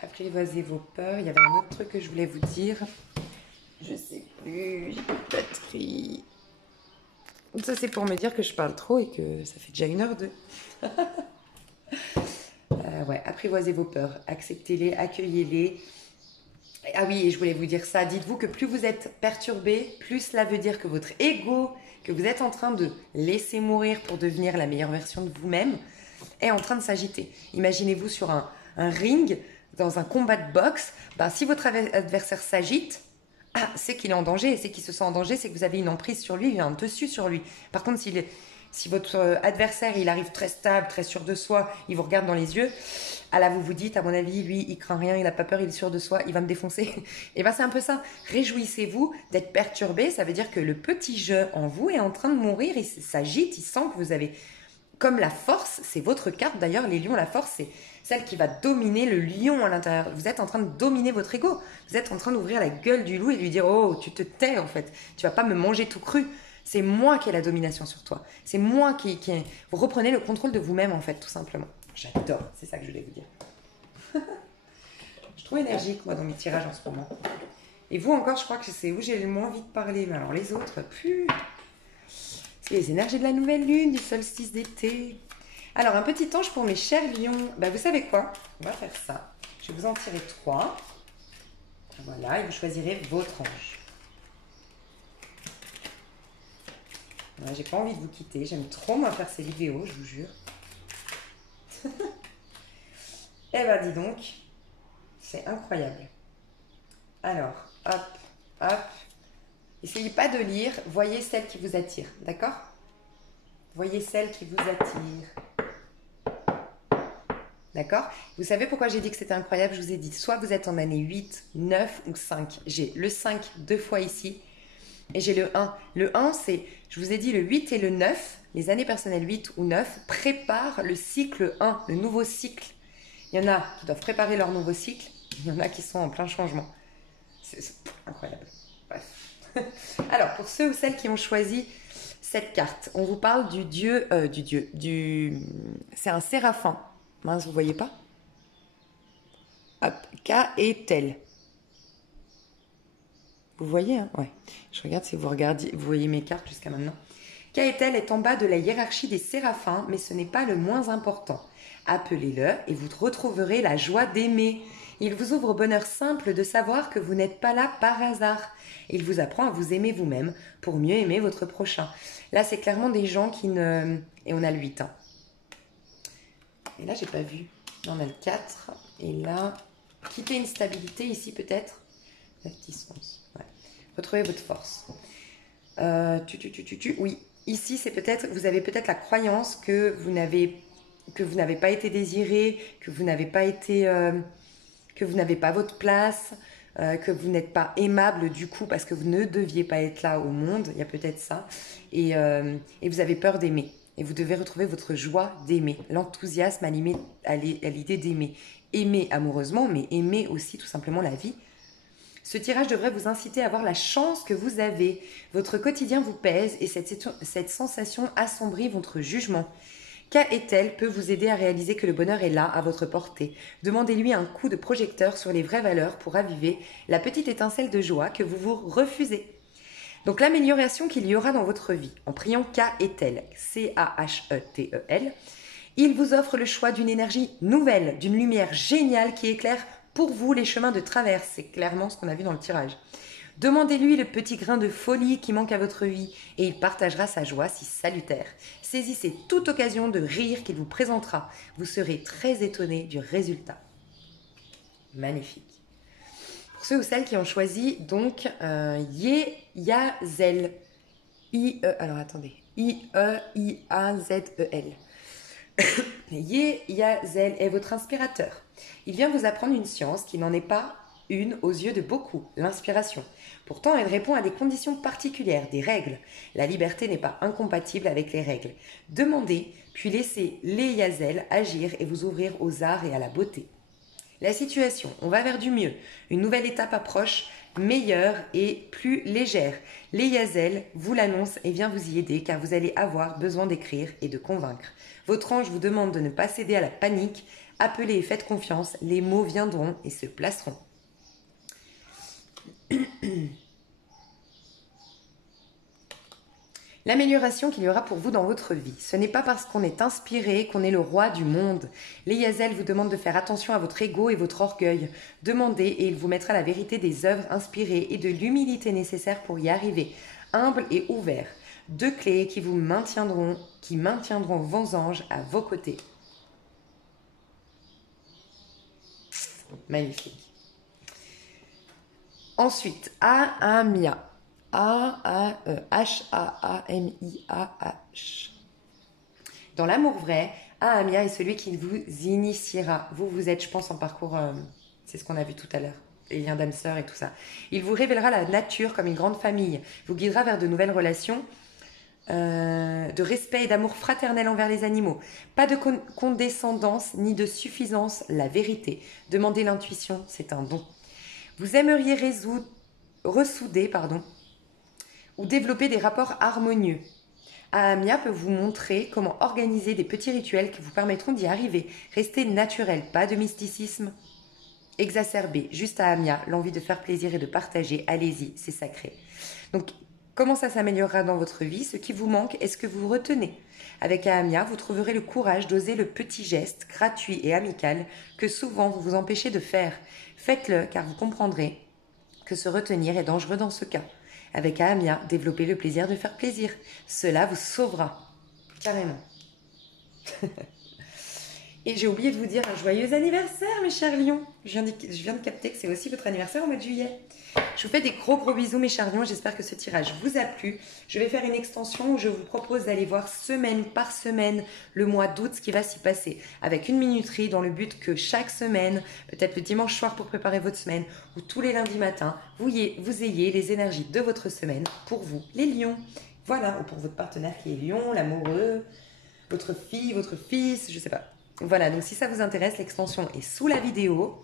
Apprivoisez vos peurs. Il y avait un autre truc que je voulais vous dire. Je sais plus, j'ai pas de batterie. Ça, c'est pour me dire que je parle trop et que ça fait déjà 1h02. Ouais, apprivoisez vos peurs. Acceptez-les, accueillez-les. Ah oui, et je voulais vous dire ça. Dites-vous que plus vous êtes perturbé, plus cela veut dire que votre ego, que vous êtes en train de laisser mourir pour devenir la meilleure version de vous-même, est en train de s'agiter. Imaginez-vous sur un ring, dans un combat de boxe. Ben, si votre adversaire s'agite, c'est qu'il est en danger. Et c'est qu'il se sent en danger, c'est que vous avez une emprise sur lui, il y a un dessus sur lui. Par contre, si votre adversaire, il arrive très stable, très sûr de soi, il vous regarde dans les yeux, là, vous vous dites, à mon avis, lui, il craint rien, il n'a pas peur, il est sûr de soi, il va me défoncer. Et bien, c'est un peu ça. Réjouissez-vous d'être perturbé. Ça veut dire que le petit jeu en vous est en train de mourir. Il s'agite, il sent que vous avez... Comme la force, c'est votre carte. D'ailleurs, les lions, la force, c'est celle qui va dominer le lion à l'intérieur. Vous êtes en train de dominer votre ego. Vous êtes en train d'ouvrir la gueule du loup et de lui dire « Oh, tu te tais, en fait. Tu vas pas me manger tout cru. C'est moi qui ai la domination sur toi. C'est moi qui... Vous reprenez le contrôle de vous-même, en fait, tout simplement. » J'adore. C'est ça que je voulais vous dire. Je trouve énergique, moi, dans mes tirages en ce moment. Et vous, encore, je crois que c'est où j'ai le moins envie de parler. Mais alors, les autres, plus... C'est les énergies de la nouvelle lune, du solstice d'été. Alors, un petit ange pour mes chers lions. Bah, vous savez quoi? On va faire ça. Je vais vous en tirer 3. Voilà, et vous choisirez votre ange. Ouais, j'ai pas envie de vous quitter. J'aime trop, moi, faire ces vidéos, je vous jure. Eh ben, dis donc. C'est incroyable. Alors, hop, hop. Essayez pas de lire, voyez celle qui vous attire, d'accord? Voyez celle qui vous attire. D'accord? Vous savez pourquoi j'ai dit que c'était incroyable? Je vous ai dit, soit vous êtes en année 8, 9 ou 5. J'ai le 5 2 fois ici. Et j'ai le 1. Le 1, c'est, je vous ai dit, le 8 et le 9, les années personnelles 8 ou 9, préparent le cycle 1, le nouveau cycle. Il y en a qui doivent préparer leur nouveau cycle, il y en a qui sont en plein changement. C'est incroyable. Bref. Alors, pour ceux ou celles qui ont choisi cette carte, on vous parle du dieu, c'est un séraphin. Mince, vous voyez pas? Hop, Ka-et-tel. Vous voyez, hein? Ouais. Je regarde si vous regardez, vous voyez mes cartes jusqu'à maintenant. Ka-et-tel est en bas de la hiérarchie des séraphins, mais ce n'est pas le moins important. Appelez-le et vous retrouverez la joie d'aimer. Il vous ouvre au bonheur simple de savoir que vous n'êtes pas là par hasard. Il vous apprend à vous aimer vous-même pour mieux aimer votre prochain. Là, c'est clairement des gens qui ne... Et on a le 8. Hein. Et là, j'ai pas vu. Là, on a le 4. Et là, quitter une stabilité ici peut-être. 9, 10, 11. Ouais. Retrouvez votre force. Oui. Ici, c'est peut-être... Vous avez peut-être la croyance que vous n'avez pas été désiré, que vous n'avez pas été... que vous n'avez pas votre place, que vous n'êtes pas aimable du coup parce que vous ne deviez pas être là au monde, il y a peut-être ça, et vous avez peur d'aimer. Et vous devez retrouver votre joie d'aimer, l'enthousiasme à l'idée d'aimer. Aimer amoureusement, mais aimer aussi tout simplement la vie. Ce tirage devrait vous inciter à voir la chance que vous avez. Votre quotidien vous pèse et cette sensation assombrit votre jugement. Ka-et-tel peut vous aider à réaliser que le bonheur est là, à votre portée. Demandez-lui un coup de projecteur sur les vraies valeurs pour raviver la petite étincelle de joie que vous vous refusez. Donc l'amélioration qu'il y aura dans votre vie, en priant Ka-et-tel, C-A-H-E-T-E-L, il vous offre le choix d'une énergie nouvelle, d'une lumière géniale qui éclaire pour vous les chemins de traverse. C'est clairement ce qu'on a vu dans le tirage. Demandez-lui le petit grain de folie qui manque à votre vie et il partagera sa joie si salutaire. Saisissez toute occasion de rire qu'il vous présentera. Vous serez très étonné du résultat. Magnifique. Pour ceux ou celles qui ont choisi donc Yazel. Alors attendez. I-E-I-A-Z-E-L. Yazel est votre inspirateur. Il vient vous apprendre une science qui n'en est pas une aux yeux de beaucoup, l'inspiration. Pourtant, elle répond à des conditions particulières, des règles. La liberté n'est pas incompatible avec les règles. Demandez, puis laissez les Yazel agir et vous ouvrir aux arts et à la beauté. La situation, on va vers du mieux. Une nouvelle étape approche, meilleure et plus légère. Les Yazel vous l'annoncent et vient vous y aider car vous allez avoir besoin d'écrire et de convaincre. Votre ange vous demande de ne pas céder à la panique. Appelez et faites confiance, les mots viendront et se placeront. L'amélioration qu'il y aura pour vous dans votre vie, ce n'est pas parce qu'on est inspiré qu'on est le roi du monde. Les Yazel vous demandent de faire attention à votre ego et votre orgueil. Demandez et il vous mettra la vérité des œuvres inspirées et de l'humilité nécessaire pour y arriver. Humble et ouvert. 2 clés qui maintiendront vos anges à vos côtés. Magnifique. Ensuite, Ahamia. H-A-A-M-I-A-H. Dans l'amour vrai, Ahamia est celui qui vous initiera. Vous êtes, je pense, en parcours, c'est ce qu'on a vu tout à l'heure, les liens d'âme sœur et tout ça. Il vous révélera la nature comme une grande famille, vous guidera vers de nouvelles relations, de respect et d'amour fraternel envers les animaux. Pas de condescendance ni de suffisance, la vérité. Demandez l'intuition, c'est un don. Vous aimeriez ressouder, ou développer des rapports harmonieux. Ahamia peut vous montrer comment organiser des petits rituels qui vous permettront d'y arriver. Restez naturel, pas de mysticisme exacerbé. Juste Ahamia, l'envie de faire plaisir et de partager. Allez-y, c'est sacré. Donc, comment ça s'améliorera dans votre vie? Ce qui vous manque est ce que vous retenez. Avec Ahamia, vous trouverez le courage d'oser le petit geste gratuit et amical que souvent vous vous empêchez de faire. Faites-le car vous comprendrez que se retenir est dangereux dans ce cas. Avec Ahamia, développez le plaisir de faire plaisir. Cela vous sauvera. Carrément. Et j'ai oublié de vous dire un joyeux anniversaire, mes chers lions. Je viens de capter que c'est aussi votre anniversaire au mois de juillet. Je vous fais des gros bisous, mes chers lions. J'espère que ce tirage vous a plu. Je vais faire une extension où je vous propose d'aller voir semaine par semaine le mois d'août, ce qui va s'y passer. Avec une minuterie dans le but que chaque semaine, peut-être le dimanche soir pour préparer votre semaine, ou tous les lundis matins, vous ayez les énergies de votre semaine pour vous, les lions. Voilà, ou pour votre partenaire qui est lion, l'amoureux, votre fille, votre fils, je sais pas. Voilà, donc si ça vous intéresse, l'extension est sous la vidéo.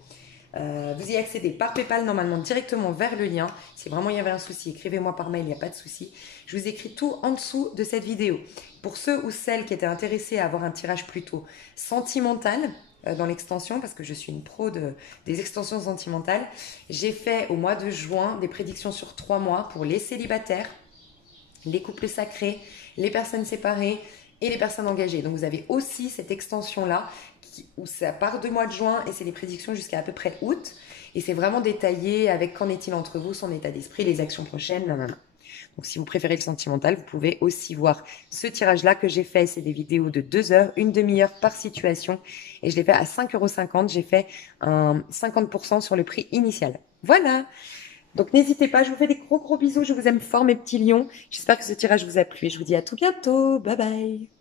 Vous y accédez par PayPal normalement directement vers le lien. Si vraiment il y avait un souci, écrivez-moi par mail, il n'y a pas de souci. Je vous écris tout en dessous de cette vidéo. Pour ceux ou celles qui étaient intéressés à avoir un tirage plutôt sentimental dans l'extension, parce que je suis une pro des extensions sentimentales, j'ai fait au mois de juin des prédictions sur 3 mois pour les célibataires, les couples sacrés, les personnes séparées et les personnes engagées. Donc vous avez aussi cette extension-là où ça part du mois de juin et c'est les prédictions jusqu'à peu près août. Et c'est vraiment détaillé avec qu'en est-il entre vous, son état d'esprit, les actions prochaines, nanana. Donc si vous préférez le sentimental, vous pouvez aussi voir ce tirage-là que j'ai fait. C'est des vidéos de 2 heures, une demi-heure par situation. Et je l'ai fait à 5,50 €. J'ai fait un 50% sur le prix initial. Voilà. Donc n'hésitez pas, je vous fais des gros bisous. Je vous aime fort mes petits lions. J'espère que ce tirage vous a plu et je vous dis à tout bientôt. Bye bye.